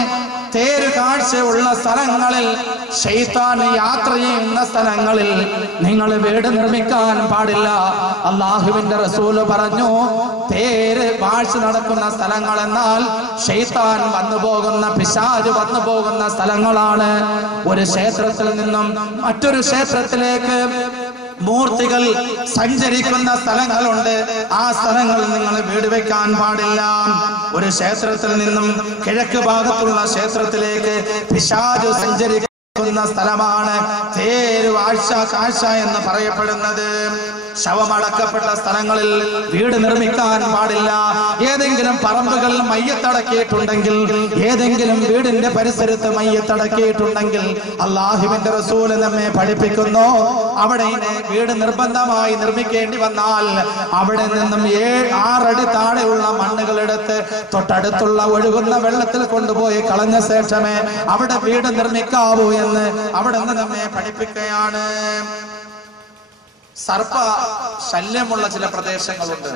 തേര് കാഴ്ചയുള്ള സ്ഥലങ്ങളിൽ, ശൈത്താൻ യാത്ര ചെയ്യുന്ന സ്ഥലങ്ങളിൽ നിങ്ങൾ വീട് നിർമ്മിക്കാൻ പാടില്ല. അള്ളാഹുവിന്റെ റസൂല് പറഞ്ഞു, തേര് കാഴ്ച നടക്കുന്ന സ്ഥലങ്ങൾ എന്നാൽ ശൈത്താൻ വന്നു പോകുന്ന, പിശാച് വന്നു പോകുന്ന സ്ഥലങ്ങളാണ്. ഒരു ക്ഷേത്രത്തിൽ നിന്നും മറ്റൊരു ക്ഷേത്രത്തിലേക്ക് മൂർത്തികൾ സഞ്ചരിക്കുന്ന സ്ഥലങ്ങളുണ്ട്. ആ സ്ഥലങ്ങളിൽ നിങ്ങൾ വീട് വെക്കാൻ പാടില്ല. ഒരു ക്ഷേത്രത്തിൽ നിന്നും കിഴക്ക് ഭാഗത്തുള്ള ക്ഷേത്രത്തിലേക്ക് പിശാച് സഞ്ചരിക്കുന്ന സ്ഥലമാണ് തേര് കാഴ്ച എന്ന് പറയപ്പെടുന്നത്. ശവമടക്കപ്പെട്ട സ്ഥലങ്ങളിൽ വീട് നിർമ്മിക്കാൻ പാടില്ല. ഏതെങ്കിലും പറമ്പുകൾ മയ്യത്തടക്കിയിട്ടുണ്ടെങ്കിൽ, ഏതെങ്കിലും വീടിന്റെ പരിസരത്ത് മയ്യത്തടക്കിയിട്ടുണ്ടെങ്കിൽ അള്ളാഹുവിന്റെ റസൂല് നമ്മെ പഠിപ്പിക്കുന്നു, അവിടെ വീട് നിർബന്ധമായി നിർമ്മിക്കേണ്ടി വന്നാൽ അവിടെ നിന്നും 6 അടി താഴെയുള്ള മണ്ണുകളെടുത്ത് തൊട്ടടുത്തുള്ള ഒഴുകുന്ന വെള്ളത്തിൽ കൊണ്ടുപോയി കളഞ്ഞ ശേഷമേ അവിടെ വീട് നിർമ്മിക്കാവൂ എന്ന് അവിടെ നിന്ന് നമ്മെ പഠിപ്പിക്കുകയാണ്. സർപ്പ ശല്യമുള്ള ചില പ്രദേശങ്ങളുണ്ട്,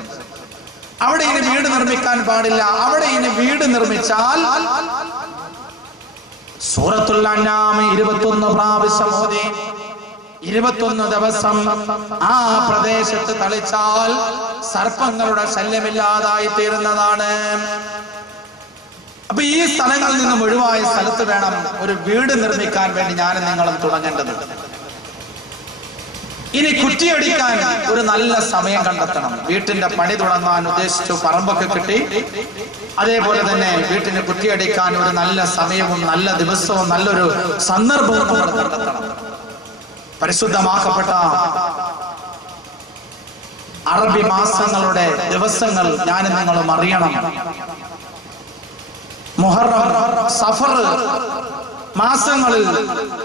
അവിടെ ഇനി വീട് നിർമ്മിക്കാൻ പാടില്ല. അവിടെ ഇനി വീട് നിർമ്മിച്ചാൽ സൂറത്തുൽ അൻആം 21 പ്രാവശ്യം ഓതി 21 ദിവസം ആ പ്രദേശത്ത് തളിച്ചാൽ സർപ്പങ്ങളുടെ ശല്യമില്ലാതായി തീരുന്നതാണ്. അപ്പൊ ഈ സ്ഥലങ്ങളിൽ നിന്നും ഒഴിവായ സ്ഥലത്ത് വേണം ഒരു വീട് നിർമ്മിക്കാൻ വേണ്ടി ഞാനും നിങ്ങളും തുടങ്ങേണ്ടത്. ഇനി കുറ്റിയടിക്കാൻ ഒരു നല്ല സമയം കണ്ടെത്തണം. വീട്ടിന്റെ പണി തുടങ്ങാൻ ഉദ്ദേശിച്ചു, പറമ്പൊക്കെ കിട്ടി. അതേപോലെ തന്നെ വീട്ടിന് കുറ്റിയടിക്കാൻ ഒരു നല്ല സമയവും നല്ല ദിവസവും നല്ലൊരു സന്ദർഭവും നമ്മൾ കണ്ടെത്തണം. പരിശുദ്ധമാക്കപ്പെട്ട അറബി മാസങ്ങളുടെ ദിവസങ്ങൾ ഞാനും നിങ്ങളും അറിയണം. മുഹറം, സഫർ മാസങ്ങളിൽ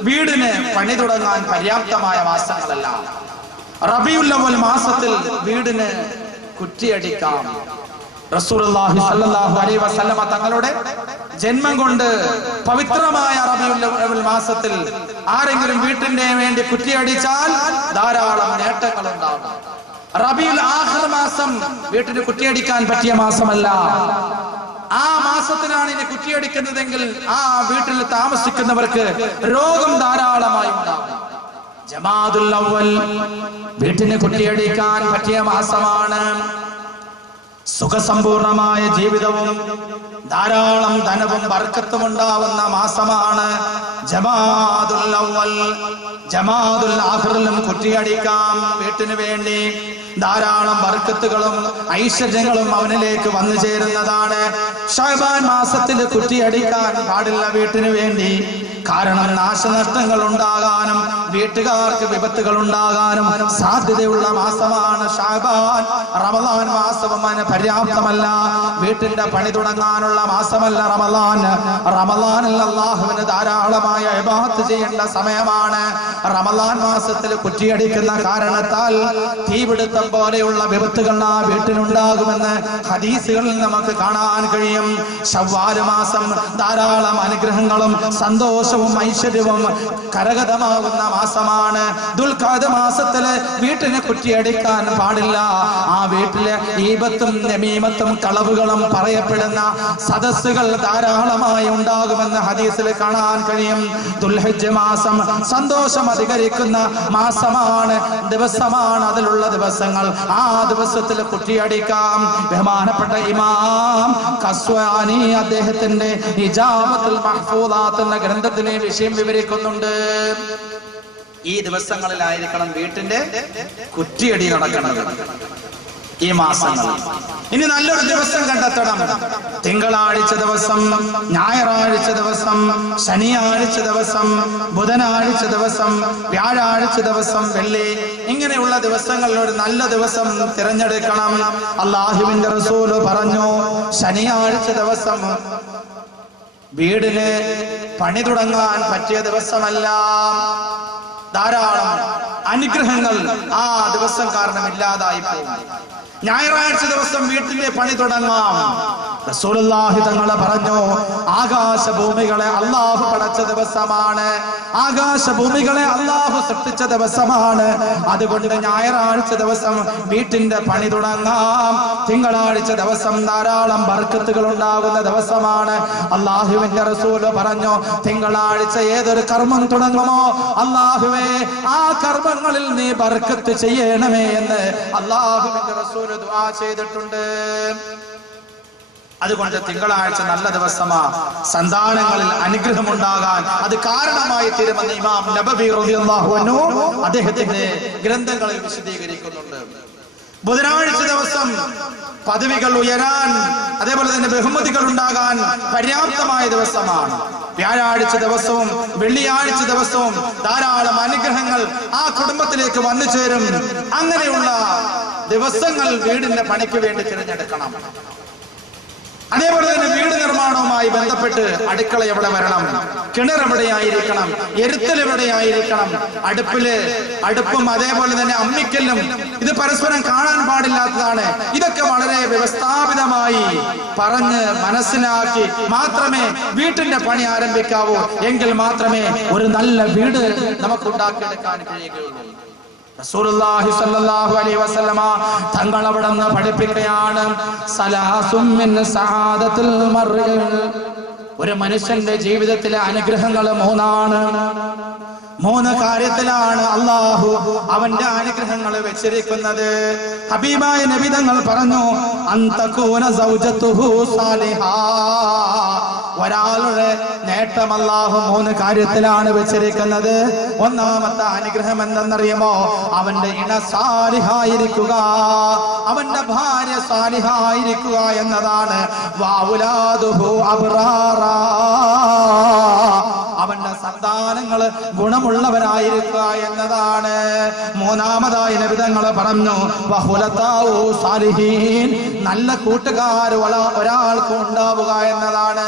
വീടിന് പണി തുടങ്ങാൻ പര്യാപ്തമായ മാസങ്ങളല്ല. റബീഉൽ അവ്വൽ മാസത്തിൽ വീടിന് കുറ്റിയടിക്കാം. റസൂലുള്ളാഹി സ്വല്ലല്ലാഹു അലൈഹി വസല്ലമ തങ്ങളുടെ ജന്മം കൊണ്ട് പവിത്രമായ റബീഉൽ അവ്വൽ മാസത്തിൽ ആരെങ്കിലും വീട്ടിന്റെ വേണ്ടി കുറ്റിയടിച്ചാൽ ധാരാളം നേട്ടങ്ങൾ ഉണ്ടാകും. റബീഉൽ ആഖിർ മാസം വീട്ടിന് കുറ്റിയടിക്കാൻ പറ്റിയ മാസമല്ല. ആ മാസത്തിനാണ് ഇനി കുറ്റിയടിക്കുന്നതെങ്കിൽ ആ വീട്ടിൽ താമസിക്കുന്നവർക്ക് രോഗം ധാരാളമായി ഉണ്ടാകും. ജമാദുൽ അവ്വൽ വീട്ടിന് കുറ്റിയടിക്കാൻ പറ്റിയ മാസമാണ്. സുഖസമ്പൂർണമായ ജീവിതവും ധാരാളം ധനവും ബർക്കത്തും ഉണ്ടാവുന്ന മാസമാണ് ജമാദുൽ അവ്വൽ. ജമാദുൽ ആഖിറിലും കുറ്റിയടിക്കാം. വീട്ടിന് വേണ്ടി ധാരാളം ബർക്കത്തുകളും ഐശ്വര്യങ്ങളും അവനിലേക്ക് വന്നു ചേരുന്നതാണ്. ശഅബാൻ മാസത്തിൽ കുറ്റിയടിക്കാൻ പാടില്ല വീട്ടിന് വേണ്ടി. കാരണം നാശനഷ്ടങ്ങൾ ഉണ്ടാകാനും വീട്ടുകാർക്ക് വിപത്തുകൾ ഉണ്ടാകാനും സാധ്യതയുള്ള മാസമാണ് ശഅബാൻ. റമളാൻ മാസവും അതിന് പര്യാപ്തമല്ല. വീട്ടിന്റെ പണി തുടങ്ങാനുള്ള മാസമല്ല റമളാൻ. റമളാനിൽ അല്ലാഹുവിന് ധാരാളമായ ഇബാദത്ത് ചെയ്യേണ്ട സമയമാണ്. റമളാൻ മാസത്തിൽ കുറ്റിയടിക്കുന്ന കാരണത്താൽ തീപിടുത്തം പോലെയുള്ള വിപത്തുകൾ ആ വീട്ടിനുണ്ടാകുമെന്ന് ഹദീസുകളിൽ നമുക്ക് കാണാൻ കഴിയും. ശവ്വാൽ മാസം ധാരാളം അനുഗ്രഹങ്ങളും സന്തോഷവും ഐശ്വര്യവും കരഗതമാകുന്ന മാസമാണ്. ദുൽഖഅദ മാസത്തില് വീട്ടിന് കുറ്റിയടിക്കാൻ പാടില്ല. ആ വീട്ടിലെ ഈബത്തും നമീമത്തും കളവുകളും പറയപ്പെടുന്ന സദസ്സുകൾ ധാരാളമായി ഉണ്ടാകുമെന്ന് ഹദീസിൽ കാണാൻ കഴിയും. ദുൽഹിജ്ജ് മാസം സന്തോഷം അധികരിക്കുന്ന മാസമാണ്, ദിവസമാണ്. അതിലുള്ള ദിവസങ്ങൾ ആ ദിവസത്തിൽ കുറ്റിയടിക്കാം. ബഹുമാനപ്പെട്ട ഇമാം ഖസ്വാനി അദ്ദേഹത്തിന്റെ ഇജാബത്തുൽ മഹ്ഫൂദാത്ത് എന്ന ഗ്രന്ഥത്തിലെ വിഷയം വിവരിക്കുന്നുണ്ട്. ഈ ദിവസങ്ങളിലായിരിക്കണം വീട്ടിന്റെ കുറ്റിയടി നടക്കുന്നത്, ഈ മാസങ്ങൾ. ഇനി നല്ലൊരു ദിവസം കണ്ടെത്തണം. തിങ്കളാഴ്ച ദിവസം, ഞായറാഴ്ച ദിവസം, ശനിയാഴ്ച ദിവസം, ബുധനാഴ്ച ദിവസം, വ്യാഴാഴ്ച ദിവസം, വെള്ളി, ഇങ്ങനെയുള്ള ദിവസങ്ങളിൽ ഒരു നല്ല ദിവസം തിരഞ്ഞെടുക്കണം. അല്ലാഹുവിന്റെ റസൂൽ പറഞ്ഞു, ശനിയാഴ്ച ദിവസം വീടിന് പണി തുടങ്ങാൻ പറ്റിയ ദിവസമല്ല. ധാരാളം അനുഗ്രഹങ്ങൾ ആ ദിവസം കാരണം ഇല്ലാതായി പോകും. ഞായറാഴ്ച ദിവസം വീട്ടിലെ പണി തുടങ്ങാം. റസൂലുള്ളാഹി തങ്ങൾ പറഞ്ഞു, ആകാശഭൂമികളെ അല്ലാഹു പടച്ച ദിവസമാണ്, ആകാശഭൂമികളെ അല്ലാഹു സൃഷ്ടിച്ച ദിവസമാണ്. അതുകൊണ്ട് ഞായറാഴ്ച ദിവസം വീട്ടിന്റെ പണി തുടങ്ങാം. തിങ്കളാഴ്ച ദിവസം ധാരാളം ബർക്കത്തുകൾ ഉണ്ടാകുന്ന ദിവസമാണ്. അല്ലാഹുവിന്റെ റസൂൽ പറഞ്ഞു, തിങ്കളാഴ്ച ഏതൊരു കർമ്മം തുടങ്ങുമോ അല്ലാഹുവേ ആ കർമ്മങ്ങളിൽ നീ ബർക്കത്ത് ചെയ്യണമേ എന്ന് അല്ലാഹുവിന്റെ റസൂൽ ദുആ ചെയ്തിട്ടുണ്ട്. അതുകൊണ്ട് തിങ്കളാഴ്ച നല്ല ദിവസമാ. സന്താനങ്ങളിൽ അനുഗ്രഹം ഉണ്ടാകാൻ അത് കാരണമായി തീരുമെന്ന് ഇമാം നബവി റളിയല്ലാഹു അൻഹു അദ്ദേഹത്തിന്റെ ഗ്രന്ഥങ്ങളിൽ വിശദീകരിക്കുന്നുണ്ട്. ബുധനാഴ്ച ദിവസം പദവികൾ ഉയരാൻ, അതേപോലെ തന്നെ ബഹുമതികൾ ഉണ്ടാകാൻ പര്യാപ്തമായ ദിവസമാണ്. വ്യാഴാഴ്ച ദിവസവും വെള്ളിയാഴ്ച ദിവസവും ധാരാളം അനുഗ്രഹങ്ങൾ ആ കുടുംബത്തിലേക്ക് വന്നു ചേരും. അങ്ങനെയുള്ള ദിവസങ്ങൾ വീടിന്റെ പണിക്ക് വേണ്ടി തിരഞ്ഞെടുക്കണം. അതേപോലെ തന്നെ വീട് നിർമ്മാണവുമായി ബന്ധപ്പെട്ട് അടുക്കള എവിടെ വരണം, കിണർ എവിടെയായിരിക്കണം, എരുത്തൽ എവിടെയായിരിക്കണം, അടുപ്പും അതേപോലെ തന്നെ അമ്മിക്കല്ലും ഇത് പരസ്പരം കാണാൻ പാടില്ലാത്തതാണ്. ഇതൊക്കെ വളരെ വ്യവസ്ഥാപിതമായി പറഞ്ഞ് മനസ്സിലാക്കി മാത്രമേ വീട്ടിന്റെ പണി ആരംഭിക്കാവൂ. എങ്കിൽ മാത്രമേ ഒരു നല്ല വീട് നമുക്ക് ഉണ്ടാക്കിയെടുക്കാൻ കഴിയുകയുള്ളൂ. റസൂലുള്ളാഹി സ്വല്ലല്ലാഹു അലൈഹി വസല്ലമ തങ്ങൾ അവിടുന്ന് പഠിപ്പിക്കുകയാണ്, സലാസും മിൻ സആദത്തുൽ മർഇ, ഒരു മനുഷ്യന്റെ ജീവിതത്തിലെ അനുഗ്രഹങ്ങൾ മൂന്നാണ്. മൂന്ന് കാര്യത്തിലാണ് അല്ലാഹു അവന്റെ അനുഗ്രഹങ്ങൾ വെച്ചിരിക്കുന്നത്. ഹബീബായ നബി തങ്ങൾ പറഞ്ഞു, അന്തകൂന സൗജത്തുഹു സാലിഹാ, ഒരാളുടെ നേട്ടം അല്ലാഹു 3 കാര്യത്തിലാണ് വെച്ചിരിക്കുന്നത്. ഒന്നാമത്തെ അനുഗ്രഹം എന്തെന്നറിയുമോ? അവന്റെ ഇണ സാലിഹായിരിക്കുക, അവന്റെ ഭാര്യ സാലിഹായിരിക്കുക എന്നതാണ്. വൗലാദുഹു അബ്റാറാ, അവന്റെ സന്താനങ്ങൾ ഗുണമുള്ളവരായിരിക്കുക എന്നതാണ്. മൂന്നാമതായി നബി തങ്ങൾ പറഞ്ഞു വഹുലതാഉ സാലിഹീൻ, നല്ല കൂട്ടുകാർ ഒരാൾക്ക് ഉണ്ടാവുക എന്നതാണ്.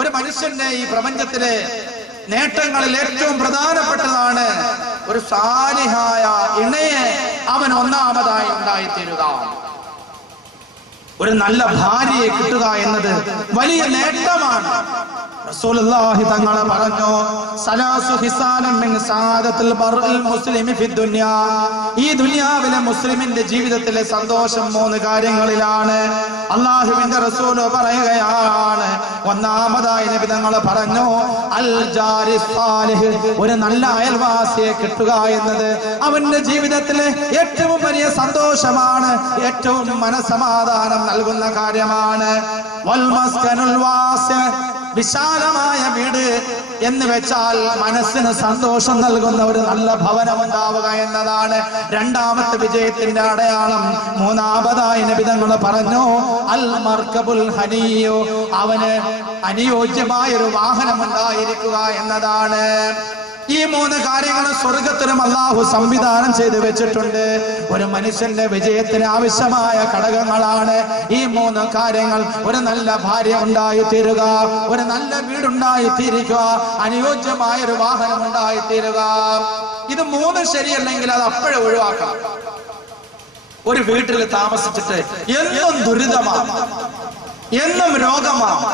ഒരു മനുഷ്യന്റെ ഈ പ്രപഞ്ചത്തിലെ നേട്ടങ്ങളിൽ ഏറ്റവും പ്രധാനപ്പെട്ടതാണ് ഒരു സാലിഹായ ഇണയെ അവൻ ഒന്നാമതായി ഉണ്ടായിത്തീരുക. ഒരു നല്ല ഭാര്യയെ കിട്ടുക എന്നത് വലിയ നേട്ടമാണ്. റസൂലുള്ളാഹി തങ്ങൾ പറഞ്ഞു സലാസു ഹിസാലൻ മിൻ സഅദത്തിൽ ബർഇൽ മുസ്ലിമി ഫി ദുനിയ, ഈ ദുനിയാവിലെ മുസ്ലിമിന്റെ ജീവിതത്തിലെ സന്തോഷം 3 കാര്യങ്ങളിലാണ്. അല്ലാഹുവിന്റെ റസൂൽ പറയുകയാണ്, ഒന്നാമതായി നബി തങ്ങൾ പറഞ്ഞു അൽ ജാരി സാലിഹ്, ഒരു നല്ല അയൽവാസിയെ കിട്ടുക എന്നത് അവന്റെ ജീവിതത്തിലെ ഏറ്റവും വലിയ സന്തോഷമാണ്, ഏറ്റവും മനസമാധാനം നൽകുന്ന കാര്യമാണ്. വൽ മസ്കനുൽ വാസി, വിശാലമായ വീട് എന്ന് വെച്ചാൽ മനസ്സിന് സന്തോഷം നൽകുന്ന ഒരു നല്ല ഭവനം ഉണ്ടാവുക എന്നതാണ് രണ്ടാമത്തെ വിജയത്തിന്റെ അടയാളം. മൂന്നാമതായി നബി തങ്ങൾ പറഞ്ഞു അൽ മർകബുൽ ഹനിയോ, അവന് അനുയോജ്യമായ ഒരു വാഹനം ഉണ്ടായിരിക്കുക എന്നതാണ്. ഈ 3 കാര്യങ്ങൾ സ്വർഗത്തിലും അല്ലാഹു സംവിധാനം ചെയ്തു വെച്ചിട്ടുണ്ട്. ഒരു മനുഷ്യന്റെ വിജയത്തിന് ആവശ്യമായ ഘടകങ്ങളാണ് ഈ 3 കാര്യങ്ങൾ. ഒരു നല്ല ഭാര്യ ഉണ്ടായി തീരുക, ഒരു നല്ല വീടുണ്ടായി തീരുക, അനുയോജ്യമായ ഒരു വാഹനം ഉണ്ടായി തീരുക. ഇത് 3 ശരിയല്ലെങ്കിൽ അത് അപ്പോഴേ ഒഴിവാക്കാം. ഒരു വീട്ടിൽ താമസിച്ചിട്ട് എന്നും ദുരിതമാണ്, എന്നും രോഗമാണ്,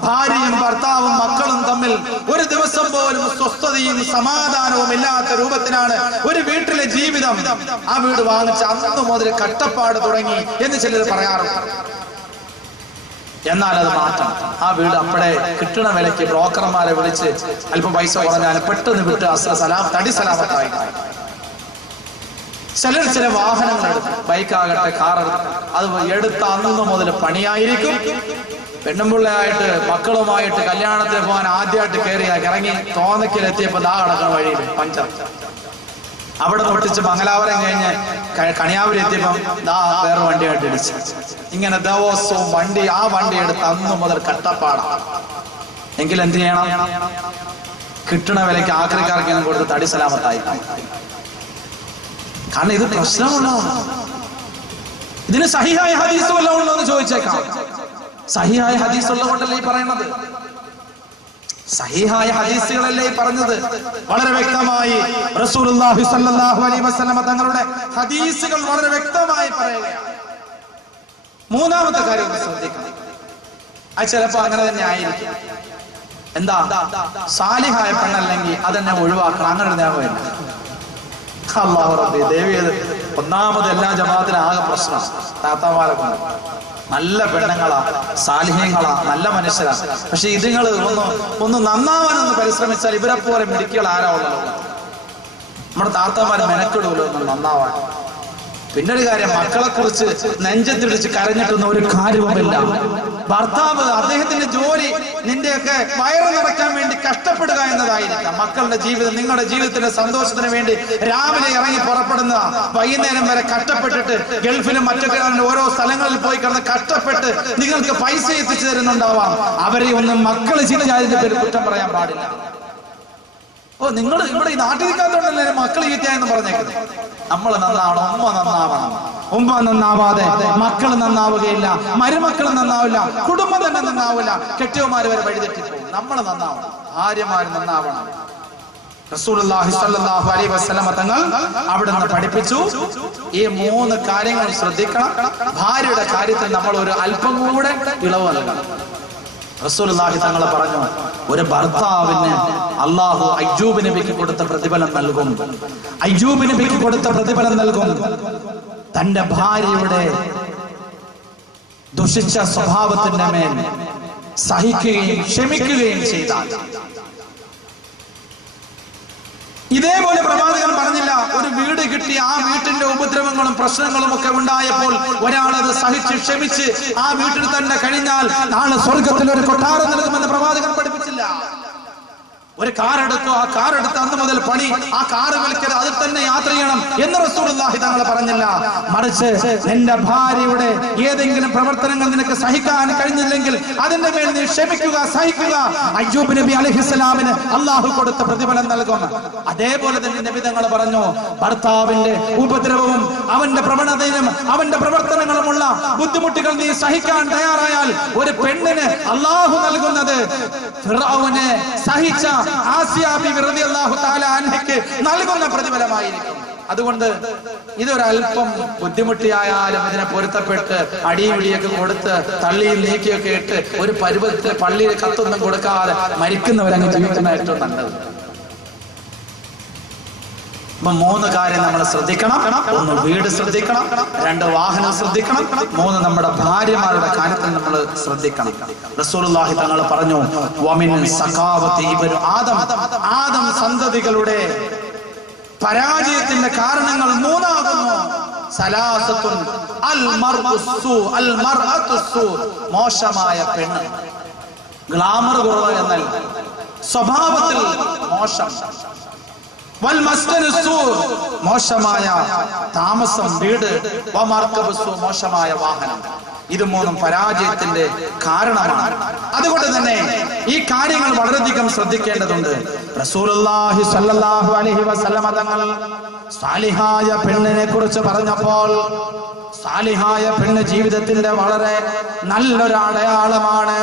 ഭാര്യയും ഭർത്താവും മക്കളും തമ്മിൽ ഒരു ദിവസം പോലും സ്വസ്ഥതയും സമാധാനവും ഇല്ലാത്ത രൂപത്തിലാണ് ഒരു വീട്ടിലെ ജീവിതം. ആ വീട് വാങ്ങിച്ച അന്ന് മുതൽ കഷ്ടപ്പാട് തുടങ്ങി എന്ന് ചിലർ പറയാറുണ്ട്. എന്നാൽ അത് മാറ്റണം. ആ വീട് അപ്പോഴേ കിട്ടണ വിലയ്ക്ക് ബ്രോക്കർമാരെ വിളിച്ച് അല്പം പൈസ കുറഞ്ഞാൽ പെട്ടെന്ന് വിട്ട് തടി സലാമത്തായി. ചില വാഹനങ്ങൾ എടുത്ത്, ബൈക്കാകട്ടെ കാർ അത് എടുത്ത അന്ന് മുതൽ പണിയായിരിക്കും. പെണ്ണുമ്പിള്ളയായിട്ട് മക്കളുമായിട്ട് കല്യാണത്തിന് പോകാൻ ആദ്യമായിട്ട് ഇറങ്ങി തോന്നക്കിലെത്തിയപ്പോ ദാ കിടക്കുന്ന വഴിയിൽ പഞ്ചർ. അവിടെ പൊട്ടിച്ച് മംഗലാപുരം കഴിഞ്ഞ് കണിയാപുരം എത്തിയപ്പം ദാ വേറെ വണ്ടിയായിട്ട് ഇടിച്ചു. ഇങ്ങനെ ദിവസവും ആ വണ്ടി എടുത്ത് അന്ന് മുതൽ കട്ടപ്പാടാണ്. എങ്കിൽ എന്ത് ചെയ്യണം? കിട്ടണ വിലയ്ക്ക് ആക്രിക്കാർക്കും കൊടുത്ത് തടി സലാമത്തായി. കാരണം ഇത് പ്രശ്നമുള്ളതാണ്. ഇതിന് സഹിഹായ ഹദീസ് വല്ലതും ഉണ്ടോ എന്ന് ചോദിച്ചേക്കാം. സഹിഹായ ഹദീസ് ഉള്ളതുകൊണ്ടല്ലേ ഈ പറയുന്നത്? സഹിഹായ ഹദീസുകളല്ലേ ഈ പറഞ്ഞത്? വളരെ വ്യക്തമായി റസൂലുള്ളാഹി സ്വല്ലല്ലാഹു അലൈഹി വസല്ലം തങ്ങളുടെ ഹദീസുകൾ വളരെ വ്യക്തമായി പറയുകയാണ്. മൂന്നാമത്തെ കാര്യം ശ്രദ്ധിക്കണം. അത് ചിലപ്പോ അങ്ങനെ തന്നെ ആയിരിക്കും. എന്താ? സാലിഹായ പെണ്ണല്ലെങ്കിൽ അതെന്നെ ഒഴിവാക്കണം. അങ്ങനെ ഒരു നിയമമില്ല. അല്ലാഹു റബ്ബി ദേവിയത് ഒന്നാമത് എല്ലാ ജമാഅത്തിനും ആകെ പ്രശ്നം താത്താമാരെ കൊണ്ട്. നല്ല പെണ്ണുങ്ങളാ, സാലിഹ്യങ്ങളാ, നല്ല മനുഷ്യരാ. പക്ഷെ ഇതുങ്ങൾ ഒന്ന് നന്നാവാനൊന്ന് പരിശ്രമിച്ചാൽ ഇവരെ പോലെ മിടുക്കികൾ ആരാ ഉള്ളത്? നമ്മുടെ താത്താമാര് മെനക്കെടുമല്ലോ ഒന്ന് നന്നാവാൻ. പിന്നൊരു കാര്യം, മക്കളെ കുറിച്ച് നെഞ്ചത്തിടിച്ച് കരഞ്ഞിട്ടൊന്നും ഒരു കാര്യവുമില്ല. ഭർത്താവ് അദ്ദേഹത്തിന്റെ ജോലി നിന്റെയൊക്കെ വയറ് നിറയ്ക്കാൻ വേണ്ടി കഷ്ടപ്പെടുക എന്നതായിരിക്കാം. മക്കളുടെ ജീവിതം, നിങ്ങളുടെ ജീവിതത്തിന്റെ സന്തോഷത്തിന് വേണ്ടി രാവിലെ ഇറങ്ങി പുറപ്പെടുന്ന വൈകുന്നേരം വരെ കഷ്ടപ്പെട്ടിട്ട് ഗൾഫിലും മറ്റൊക്കെ ഓരോ സ്ഥലങ്ങളിൽ പോയി കിടന്ന് കഷ്ടപ്പെട്ട് നിങ്ങൾക്ക് പൈസ എത്തിച്ചു തരുന്നുണ്ടാവാം. അവരെ ഒന്നും മക്കൾ ചെയ്തതിന്റെ പേര് കുറ്റം പറയാൻ പാടില്ല. നിങ്ങൾ ഇവിടെ ഈ നാട്ടിൽ നിൽക്കാത്തോണ്ടല്ലേ മക്കൾ ഈറ്റയെന്ന് പറഞ്ഞേക്കുന്നത്. നമ്മൾ നന്നാവണം, ഉമ്മ നന്നാവണം. ഉമ്മ നന്നാവാതെ മക്കൾ നന്നാവുകയില്ല, മരുമക്കൾ നന്നാവില്ല, കുടുംബം തന്നെ നന്നാവില്ല, കെട്ടിയവന്മാര് വരെ വഴിതെറ്റിപ്പോകും. നമ്മൾ നന്നാവണം, ഭാര്യമാര് നന്നാവണം. റസൂലുള്ളാഹി സ്വല്ലല്ലാഹു അലൈഹി വസല്ലം തങ്ങൾ അവിടുന്ന് പഠിപ്പിച്ചു ഈ 3 കാര്യങ്ങൾ ശ്രദ്ധിക്കണം. ഭാര്യയുടെ കാര്യത്തിൽ നമ്മൾ ഒരു അല്പം കൂടെ ഇളവ് നൽകണം. റസൂലുള്ളാഹി തങ്ങൾ പറഞ്ഞു, ഒരു ഭർത്താവിന് അല്ലാഹു അയ്യൂബ് നബിക്ക് കൊടുത്ത പ്രതിഫലം നൽകും. അയ്യൂബ് നബിക്ക് കൊടുത്ത പ്രതിഫലം നൽകും. തന്റെ ഭാര്യയുടെ ദുഷിച്ച സ്വഭാവത്തിന്റെ മേൽ സഹിക്കുകയും ക്ഷമിക്കുകയും ചെയ്താൽ. ഇതേപോലെ പ്രവാചകൻ പറഞ്ഞില്ല, ഒരു വീട് കിട്ടി ആ വീട്ടിന്റെ ഉപദ്രവങ്ങളും പ്രശ്നങ്ങളും ഒക്കെ ഉണ്ടായപ്പോൾ ഒരാൾ അത് സഹിച്ച് ക്ഷമിച്ച് ആ വീട്ടിൽ തന്നെ കഴിഞ്ഞാൽ നാളെ സ്വർഗത്തിൽ ഒരു കൊട്ടാരം നൽകുമെന്ന് പ്രവാചകൻ പഠിപ്പിച്ചില്ല. ഒരു കാറെടുത്തു, ആ കാറെടുത്ത് അന്ന് മുതൽ പണി, ആ കാറ് വിൽക്കരുത്, അതിൽ തന്നെ യാത്ര ചെയ്യണം എന്ന് റസൂലുള്ളാഹി തങ്ങൾ പറഞ്ഞില്ല. മറിച്ച് നിന്റെ ഭാര്യയുടെ ഏതെങ്കിലും പ്രവർത്തനങ്ങൾ നിനക്ക് സഹിക്കാൻ കഴിഞ്ഞില്ലെങ്കിൽ അതിന്റെ മേൽ നീ ക്ഷമിക്കുക, സഹിക്കുക. അയ്യൂബ് നബി അലൈഹിസ്സലാമിന് അള്ളാഹു കൊടുത്ത പ്രതിഫലം നൽകും. അതേപോലെ തന്നെ നബി തങ്ങൾ പറഞ്ഞു, ഭർത്താവിന്റെ ഉപദ്രവവും അവന്റെ പ്രവണതയും അവന്റെ പ്രവർത്തനങ്ങളുമുള്ള ബുദ്ധിമുട്ടുകൾ നീ സഹിക്കാൻ തയ്യാറായാൽ ഒരു പെണ്ണിന് അള്ളാഹു നൽകുന്നത് ഫിർഔനെ സഹിച്ച ആസിയ ബിബി റളിയല്ലാഹു തആല അൻഹയ്ക്ക് നൽകുന്ന പ്രതിഫലമായിരിക്കും. അതുകൊണ്ട് ഇതൊരൽപ്പം ബുദ്ധിമുട്ടിയായാലും ഇതിനെ പൊരുത്തപ്പെട്ട് അടിയുടിയൊക്കെ കൊടുത്ത് തള്ളിയും നീക്കിയൊക്കെ ഇട്ട് ഒരു പരുവത്തിൽ പള്ളിയിൽ കത്തൊന്നും കൊടുക്കാതെ മരിക്കുന്നവരങ്ങ് ജീവിക്കുന്ന ഏറ്റവും നല്ലത്. അപ്പൊ 3 കാര്യം നമ്മൾ ശ്രദ്ധിക്കണം. 1 വീട് ശ്രദ്ധിക്കണം, 2 വാഹനം ശ്രദ്ധിക്കണം, 3 നമ്മുടെ ഭാര്യമാരുടെ കാര്യത്തിൽ നമ്മൾ ശ്രദ്ധിക്കണം. റസൂലുള്ളാഹി തങ്ങൾ പറഞ്ഞു, വമിൻ സഖാവത്തി ഇബ്നു ആദം, ആദം സന്തതികളുടെ പരാജയത്തിന്റെ കാരണങ്ങൾ 3 ആകുന്നു. സലാസത്തുൻ അൽ മർഅത്തു, മോശമായ പെണ്ണ്. ഗ്ലാമർ കുറവ് എന്നല്ല, സ്വഭാവത്തിൽ മോശം. മോശമായ താമസം, വീട്. മോശമായ വാഹനം. ഇത് 3 പരാജയത്തിന്റെ കാരണമാണ്. അതുകൊണ്ട് തന്നെ ഈ കാര്യങ്ങൾ വളരെയധികം ശ്രദ്ധിക്കേണ്ടതുണ്ട്. റസൂലുള്ളാഹി സ്വല്ലല്ലാഹു അലൈഹി വസല്ലമ തങ്ങൾ സാലിഹായ പെണ്ണിനെ കുറിച്ച് പറഞ്ഞപ്പോൾ, സാലിഹായ പെണ്ണ് ജീവിതത്തിന്റെ വളരെ നല്ലൊരു അടയാളമാണ്.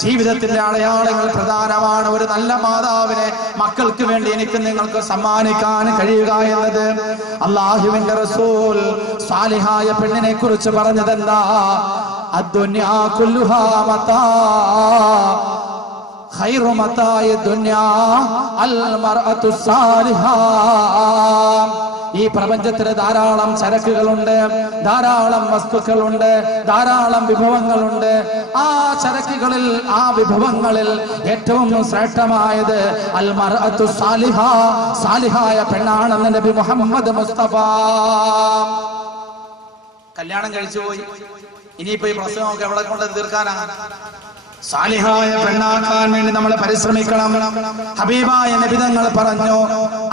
ജീവിതത്തിന്റെ അടയാളങ്ങൾ പ്രധാനമാണ്. ഒരു നല്ല മാതാവിനെ മക്കൾക്ക് വേണ്ടി എനിക്ക് നിങ്ങൾക്ക് സമ്മാനിക്കാൻ കഴിയുക എന്നത്. അല്ലാഹുവിന്റെ റസൂൽ സാലിഹായ പെണ്ണിനെ കുറിച്ച് പറഞ്ഞതെന്താ? അദ്ദുനിയാ കുല്ലുഹാ മതാ, ഖൈറു മതാഇ ദുനിയാ അൽ മർഅതു സാലിഹാ. ഈ പ്രപഞ്ചത്തിൽ ധാരാളം ചരക്കുകളുണ്ട്, ധാരാളം വസ്തുക്കളുണ്ട്, ധാരാളം വിഭവങ്ങളുണ്ട്. ആ ചരക്കുകളിൽ, ആ വിഭവങ്ങളിൽ ഏറ്റവും ശ്രേഷ്ഠമായത് അൽ മർഅത്തു സാലിഹ, സാലിഹായ പെണ്ണാണെന്ന് നബി മുഹമ്മദ് മുസ്തഫ. കല്യാണം കഴിച്ചു പോയി, ഇനിയിപ്പോ ഈ പ്രസവമൊക്കെ എവിടെ കൊണ്ട് തീർക്കാനാണ്? സാലിഹായ പെണ്ണാക്കാൻ വേണ്ടി നമ്മൾ പരിശ്രമിക്കണം. ഹബീബായ നബി തങ്ങൾ പറഞ്ഞു,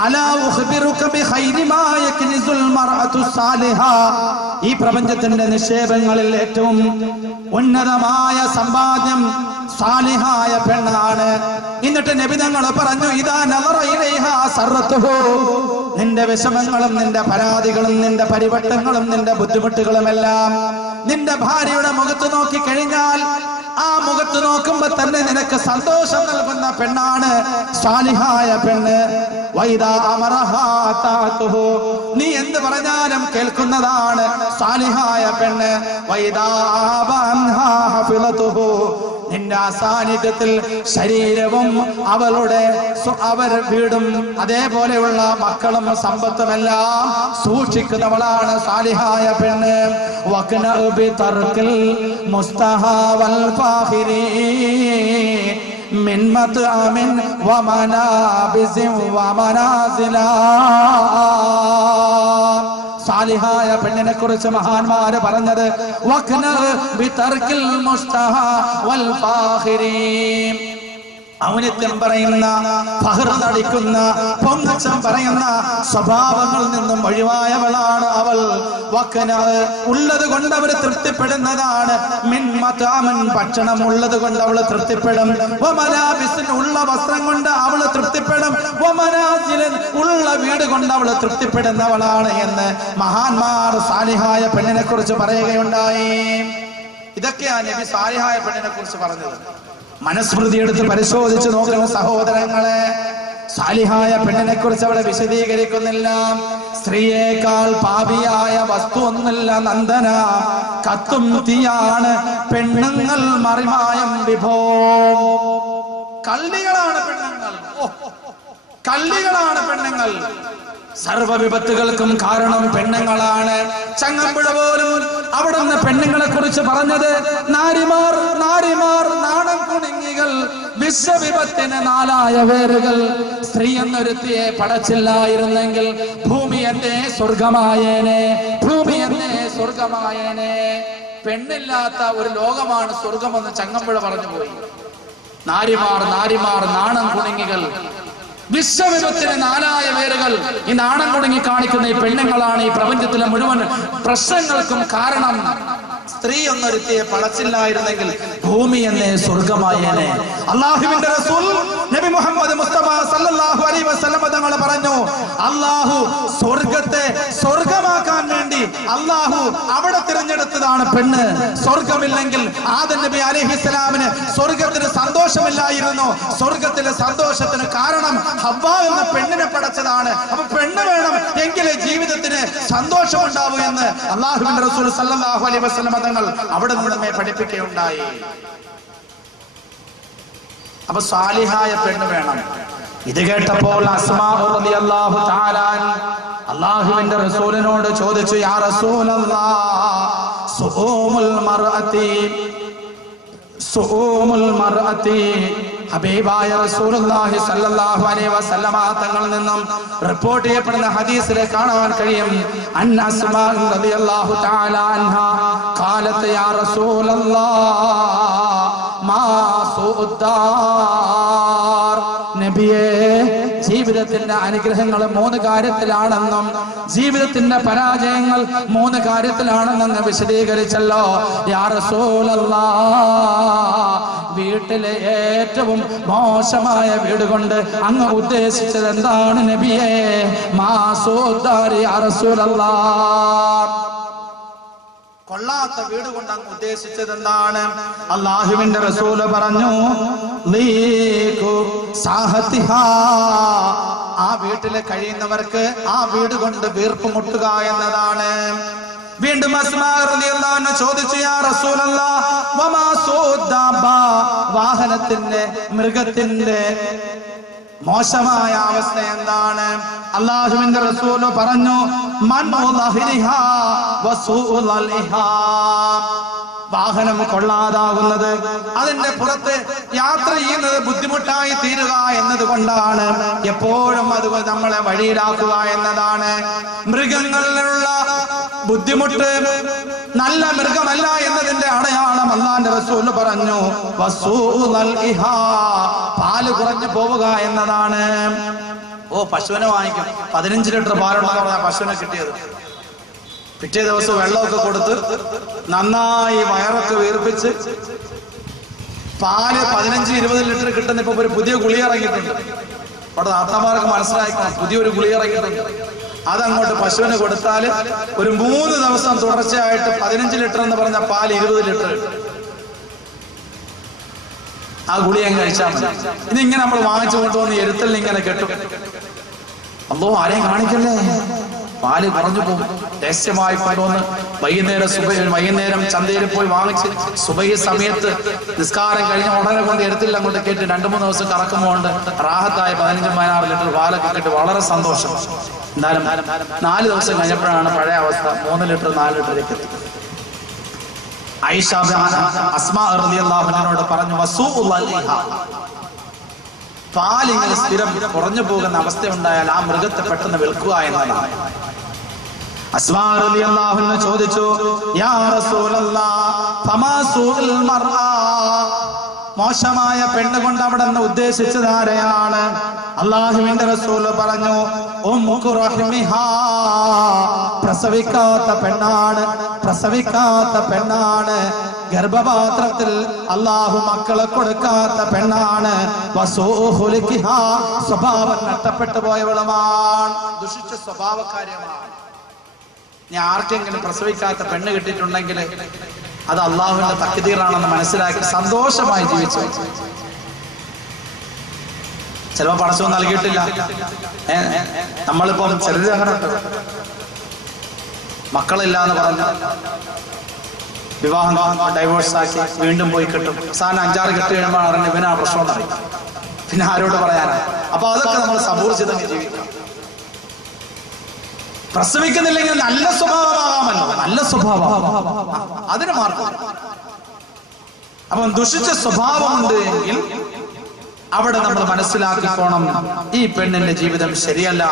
അലാ ഉഖ്ബിറുക ബിഖൈരി മാ യക്നിസുൽ മർഅതു സാലിഹ. ഈ പ്രപഞ്ചത്തിന്റെ നിക്ഷേപങ്ങളിൽ ഏറ്റവും ഉന്നതമായ സമ്പാദ്യം സാലിഹായ പെണ്ണാണ്. എന്നിട്ട് നബി തങ്ങൾ പറഞ്ഞു, ഇദാ നദറ ഇലൈഹാ സറത്തുഹു. നിന്റെ വിഷമങ്ങളും നിന്റെ പരാതികളും നിന്റെ പരിവട്ടങ്ങളും നിന്റെ ബുദ്ധിമുട്ടുകളും എല്ലാം നിന്റെ ഭാര്യയുടെ മുഖത്ത് നോക്കി കഴിഞ്ഞാൽ ആ മുഖത്ത് നോക്കുമ്പോ തന്നെ നിനക്ക് സന്തോഷം നൽകുന്ന പെണ്ണാണ് സാലിഹായ പെണ്ണ്. വൈദാ അമറഹാ താതുഹു. നീ എന്ത് പറഞ്ഞാലും കേൾക്കുന്നതാണ് സാലിഹായ പെണ്ണ്. വൈദാ ആബൻഹാ ഹഫിളതുഹു. നിന്റെ സാന്നിധ്യത്തിൽ ശരീരവും അവളുടെ വീടും അതേപോലെയുള്ള മക്കളും സമ്പത്തുമെല്ലാം സൂക്ഷിക്കുന്നവളാണ് സാലിഹായ പെണ്ണ്. വഖ്ന ബി തർക്കിൽ മുസ്തഹാ വൽ ഫാഖിരി മിൻ മത്അമിൻ വമനാബിസിൻ വമനാസിലാ. സാലിഹായ പെണ്ണിനെ കുറിച്ച് മഹാന്മാര് പറഞ്ഞത് വഖ്ന ബി തർക്കിൽ മുസ്തഹാ വൽ ഫാഖിരി. ഔന്നിത്യം പറയുന്ന, ഫഖർ നടിക്കുന്ന, പൊങ്ങച്ചം പറയുന്ന സ്വഭാവങ്ങളിൽ നിന്നും ഒഴിവായവളാണ് അവൾ. വഖ്ന ഉള്ളത് കൊണ്ട് അവർ തൃപ്തിപ്പെടുന്നതാണ്. മിൻ മത്അമിൻ ഭക്ഷണം ഉള്ളത് കൊണ്ട് അവൾ തൃപ്തിപ്പെടും. വമലാബിസിൻ ഉള്ള വസ്ത്രം കൊണ്ട് അവൾ തൃപ്തിപ്പെടും. വമനാസിലിൻ ഉള്ള വീട് കൊണ്ട് അവൾ തൃപ്തിപ്പെടുന്നവളാണ് എന്ന് മഹാന്മാർ സാലിഹായ പെണ്ണിനെ കുറിച്ച് പറയുകയുണ്ടായി. ഇതൊക്കെയാണ് നബി സാലിഹായ പെണ്ണിനെ കുറിച്ച് പറഞ്ഞത്. മനസ്മൃതി എടുത്ത് പരിശോധിച്ച് നോക്കുന്ന സഹോദരങ്ങളെ, സാലിഹായ പെണ്ണിനെ കുറിച്ച് അവിടെ വിശദീകരിക്കുന്നില്ല. സ്ത്രീയേക്കാൾ പാപിയായ വസ്തു ഒന്നില്ല നന്ദന, കത്തും തീയാണ് പെണ്ണുങ്ങൾ മറിമായം വിഭോ. കള്ളികളാണ് പെണ്ണുങ്ങൾ, കള്ളികളാണ് പെണ്ണുങ്ങൾ. സർവ്വ വിപത്തുകൾക്കും കാരണം പെണ്ണുങ്ങളാണ്. ചങ്ങമ്പുഴ പോലും അവിടുന്ന് പെണ്ണുങ്ങളെ കുറിച്ച് പറഞ്ഞത് നാരിമാർ നാരിമാർ നാണം കുണുങ്ങികൾ വിശ്വവിപത്തിന് നാലായ വേരുകൾ. സ്ത്രീ എന്നൊരുത്തിയെ പടച്ചില്ലായിരുന്നെങ്കിൽ ഭൂമി എന്നെ സ്വർഗമായേനെ, ഭൂമി എന്നെ സ്വർഗമായേനെ. പെണ്ണില്ലാത്ത ഒരു ലോകമാണ് സ്വർഗമെന്ന് ചങ്ങമ്പുഴ പറഞ്ഞുപോയി. നാരിമാർ നാരിമാർ നാണം കുണുങ്ങികൾ വിശ്വവിപത്തിന് നാലായ വേരുകൾ. ഈ നാണം കുണുങ്ങി കാണിക്കുന്ന ഈ പെണ്ണുങ്ങളാണ് ഈ പ്രപഞ്ചത്തിലെ മുഴുവൻ പ്രശ്നങ്ങൾക്കും കാരണം. സ്ത്രീ എന്നൊരുത്തിയെ പടച്ചില്ലായിരുന്നെങ്കിൽ ഭൂമി എന്നെ സ്വർഗമായേനെ. അല്ലാഹുവിന്റെ റസൂൽ നബി മുഹമ്മദ് മുസ്തഫ സല്ലല്ലാഹു അലൈഹി വസല്ലം തങ്ങൾ പറഞ്ഞു, അല്ലാഹു സ്വർഗത്തെ സ്വർഗമാക്കാൻ വേണ്ടി അല്ലാഹു അവിടെ തിരഞ്ഞെടുത്തതാണ് പെണ്ണ്. സ്വർഗമില്ലെങ്കിൽ ആദം നബി അലൈഹിസ്സലാമിന് സ്വർഗത്തിന് സന്തോഷമില്ലായിരുന്നു. സ്വർഗത്തിലെ സന്തോഷത്തിന് കാരണം ഹവ്വ എന്ന പെണ്ണിനെ പടച്ചതാണ്. അപ്പൊ പെണ്ണ് വേണം എങ്കിലേ ജീവിതത്തിന് സന്തോഷം ഉണ്ടാവൂ എന്ന് അല്ലാഹുവിന്റെ റസൂൽ സല്ലല്ലാഹു അലൈഹി വസല്ലം തങ്ങൾ അവിടെ നിന്ന് നമ്മെ പഠിപ്പിക്കുകയുണ്ടായി. അപ്പൊ സാലിഹായ പെണ്ണ് വേണം. ഇത് കേട്ടപ്പോൾ അസ്മാ റളിയല്ലാഹു തആല അല്ലാഹുവിന്റെ റസൂലിനോട് ചോദിച്ചു, യാ റസൂലല്ലാഹ് സുഊമുൽ മർഅത്തി ഹബീബായ റസൂലുള്ളാഹി സ്വല്ലല്ലാഹു അലൈഹി വസല്ലമ തങ്ങളിൽ നിന്നും റിപ്പോർട്ട് ചെയ്യപ്പെടുന്ന ഹദീസിൽ കാണാൻ കഴിയും, അൻ അസ്മാ റളിയല്ലാഹു തആല അൻഹാ ഖാലത്ത് യാ റസൂലല്ലാഹ് മാ സുഉദ്ദാർ. നബിയേ, ജീവിതത്തിന്റെ അനുഗ്രഹങ്ങൾ 3 കാര്യത്തിലാണെന്നും ജീവിതത്തിന്റെ പരാജയങ്ങൾ 3 കാര്യത്തിലാണെന്നും വിശദീകരിച്ചല്ലോ. യാ റസൂലല്ലാഹ്, വീട്ടിലെ ഏറ്റവും മോശമായ വീട് കൊണ്ട് അങ്ങ് ഉദ്ദേശിച്ചത് എന്താണ് നബിയേ? മാ സുഉദ്ദാർ യാ റസൂലല്ലാഹ്, കൊള്ളാത്ത വീട് കൊണ്ട് അങ്ങ് ഉദ്ദേശിച്ചത് എന്താണ്? അല്ലാഹുവിന്റെ റസൂല് പറഞ്ഞു, ആ വീട്ടില് കഴിയുന്നവർക്ക് ആ വീട് കൊണ്ട് വീർപ്പ് മുട്ടുക എന്നതാണ്. വീണ്ടും അസ്മാ റളിയല്ലാഹു അൻഹ ചോദിച്ചു, യാ റസൂലല്ലാഹ് വമാ സുദ്ദാബ, വാഹനത്തിന്റെ മൃഗത്തിന്റെ മോശമായ അവസ്ഥ എന്താണ്? അല്ലാഹുവിന്റെ റസൂൽ പറഞ്ഞു, വാഹനം കൊള്ളാതാകുന്നത്, അതിന്റെ പുറത്ത് യാത്ര ചെയ്യുന്നത് ബുദ്ധിമുട്ടായി തീരുക എന്നതുകൊണ്ടാണ്. എപ്പോഴും അത് നമ്മളെ വഴിയിലാക്കുക എന്നതാണ്. മൃഗങ്ങളിലുള്ള ബുദ്ധിമുട്ട് നല്ല മൃഗമല്ല എന്നതിന്റെ അടയാളം അല്ലാഹുവിന്റെ റസൂൽ പറഞ്ഞു, പാല് കുറഞ്ഞു പോവുക എന്നതാണ്. പശുവിനെ വാങ്ങിക്കും, 15 ലിറ്റർ പാലുള്ളതാണ് പശുവിനെ കിട്ടിയത്. പിറ്റേ ദിവസം വെള്ളമൊക്കെ കൊടുത്ത് നന്നായി വയറൊക്കെ വീർപ്പിച്ച് പാല് 15-20 ലിറ്റർ കിട്ടുന്ന ഇപ്പൊ ഒരു പുതിയ ഗുളിക ഇറങ്ങിയിട്ടുണ്ട്. അവിടെ ആത്മാർക്ക് മനസ്സിലാക്കണം, പുതിയൊരു ഗുളിക ഇറങ്ങിയിട്ടുണ്ട്. അതങ്ങോട്ട് പശുവിന് കൊടുത്താൽ ഒരു 3 ദിവസം തുടർച്ചയായിട്ട് 15 ലിറ്റർ എന്ന് പറഞ്ഞ പാല് 20 ലിറ്റർ. ആ ഗുളിക അങ്ങ് കഴിച്ചാൽ മതി. ഇതിങ്ങനെ നമ്മൾ വാങ്ങിച്ചു കൊണ്ടുവന്ന് എരുത്തലിന് ഇങ്ങനെ കെട്ടും. അല്ലോ ആരെയും കാണിക്കല്ലേ, പാല് കുറഞ്ഞു പോകും. രഹസ്യമായി കൊണ്ടുവന്ന് വൈകുന്നേരം ചന്തയിൽ പോയി വാങ്ങിച്ച് സുബഹി സമയത്ത് നിസ്കാരം കഴിഞ്ഞ ഉടനെ കൊണ്ട് എരുത്തിൽ അങ്ങോട്ട് കേട്ട് 2-3 ദിവസം കറക്കുമ്പോണ്ട് റാഹത്തായ 15-16 ലിറ്റർ പാലൊക്കെ കിട്ടി വളരെ സന്തോഷം. എന്തായാലും 4 ദിവസം കഴിഞ്ഞപ്പോഴാണ് പഴയ അവസ്ഥ 3 ലിറ്റർ 4 ലിറ്ററിലേക്ക് എത്തി. ആയിഷ അസ്മാ റളിയല്ലാഹു അൻഹയോട് പറഞ്ഞു, പാലിങ്ങനെ സ്ഥിരം കുറഞ്ഞു പോകുന്ന അവസ്ഥ ഉണ്ടായാൽ ആ മൃഗത്തെ പെട്ടെന്ന് വിൽക്കുക എന്നതാണ്. അസ്മാ റളിയല്ലാഹു അൻഹ ചോദിച്ചു, യാ റസൂലല്ലാഹ് ഫമാ സൂഉൽ മർഅ, മോശമായ പെണ്ണ് കൊണ്ട് അവിടെ നിന്ന് ഉദ്ദേശിച്ചത് ആരെയാണ്? അല്ലാഹുവിന്റെ റസൂൽ പറഞ്ഞു, ഉമ്മുകു റഹ്മിഹാ, പ്രസവിക്കാത്ത പെണ്ണാണ്, പ്രസവിക്കാത്ത പെണ്ണാണ്. ഗർഭപാത്രത്തിൽ അല്ലാഹു മക്കളെ കൊടുക്കാത്ത പെണ്ണാണ്. വസൂഹുലിഹാ, സ്വഭാവം നഷ്ടപ്പെട്ടു പോയവളുമാണ്, ദുഷിച്ച സ്വഭാവക്കാരിയുമാണ്. ഞാൻ ആർക്കെങ്കിലും പ്രസവിക്കാത്ത പെണ്ണ് കിട്ടിയിട്ടുണ്ടെങ്കിൽ അത് അള്ളാഹുവിന്റെ തഖ്ദീറാണെന്ന് മനസ്സിലാക്കി സന്തോഷമായി ജീവിച്ചു. ചിലപ്പോ പടച്ചവൻ നൽകിയിട്ടില്ല. നമ്മളിപ്പം ചിലര് അങ്ങനെ മക്കളില്ല എന്ന് പറഞ്ഞു വിവാഹം ഡൈവോഴ്സ് ആക്കി വീണ്ടും പോയി കിട്ടും. സാധനം 5-6 കെട്ട് കഴിയുമ്പോൾ അറിഞ്ഞ ഇവനാ പ്രശ്നം എന്നറിയും. പിന്നെ ആരോട് പറയാനാ? അപ്പൊ അതൊക്കെ നമ്മൾ സബൂർ ചെയ്ത് ജീവിക്കാം. പ്രസവിക്കുന്നില്ലെങ്കിൽ നല്ല സ്വഭാവമാകാമല്ലോ, നല്ല സ്വഭാവം അതിന് മാർഗം. അപ്പം ദുഷിച്ച സ്വഭാവമുണ്ട് എങ്കിൽ അവിടെ നമ്മൾ മനസ്സിലാക്കിക്കോണം, ഈ പെണ്ണിന്റെ ജീവിതം ശരിയല്ല,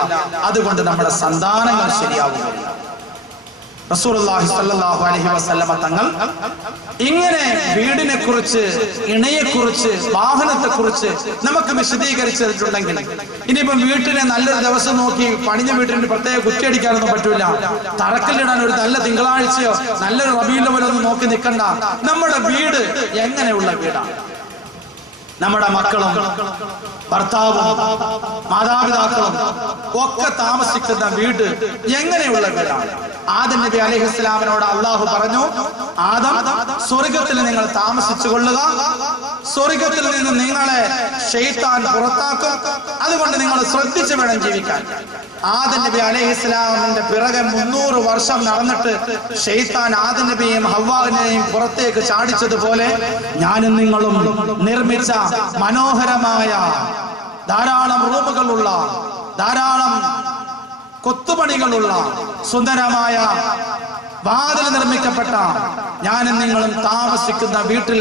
അതുകൊണ്ട് നമ്മുടെ സന്താനങ്ങൾ ശരിയാവുകയില്ല. റസൂലുള്ളാഹി സ്വല്ലല്ലാഹു അലൈഹി വസല്ലമ തങ്ങൾ ഇങ്ങനെ വീടിനെ കുറിച്ച്, ഇണയെ കുറിച്ച്, വാഹനത്തെ കുറിച്ച് നമുക്ക് വിശദീകരിച്ചിട്ടുണ്ടെങ്കിൽ ഇനിയിപ്പം വീട്ടിനെ നല്ലൊരു ദിവസം നോക്കി പണിഞ്ഞ വീട്ടിന് പ്രത്യേക കുറ്റിയടിക്കാനൊന്നും പറ്റൂല. തറക്കല്ലിടാൻ ഒരു നല്ല തിങ്കളാഴ്ചയോ നല്ലൊരു റബീഉൽ അവ്വലൊന്നും നോക്കി നിൽക്കണ്ട. നമ്മുടെ വീട് എങ്ങനെയുള്ള വീടാണ്? നമ്മുടെ മക്കളും ഭർത്താവും മാതാപിതാക്കളും ഒക്കെ താമസിക്കുന്ന വീട് എങ്ങനെയുള്ള വീടാണ്? ആദം നബി അലൈഹിസ്സലാമിനോട് അള്ളാഹു പറഞ്ഞു, ആദം, സ്വർഗത്തിൽ നിങ്ങൾ താമസിച്ചു കൊള്ളുക, സ്വർഗത്തിൽ നിന്ന് നിങ്ങളെ ശൈത്താൻ പുറത്താക്കും, അതുകൊണ്ട് നിങ്ങൾ ശ്രദ്ധിച്ചു വേണം ജീവിക്കാൻ. ആദം നബി അലൈഹിസ്സലാമിന്റെ പിറകെ 300 വർഷം നടന്നിട്ട് ശൈത്താൻ ആദം നബിയെയും ഹവ്വാവിനെയും പുറത്തേക്ക് ചാടിച്ചതുപോലെ ഞാനും നിങ്ങളും നിർമ്മിച്ച മനോഹരമായ ധാരാളം റൂമുകളുള്ള, ധാരാളം കൊത്തുപണികളുള്ള, സുന്ദരമായ വാതിൽ നിർമ്മിക്കപ്പെട്ട ഞാനും നിങ്ങളും താമസിക്കുന്ന വീട്ടിൽ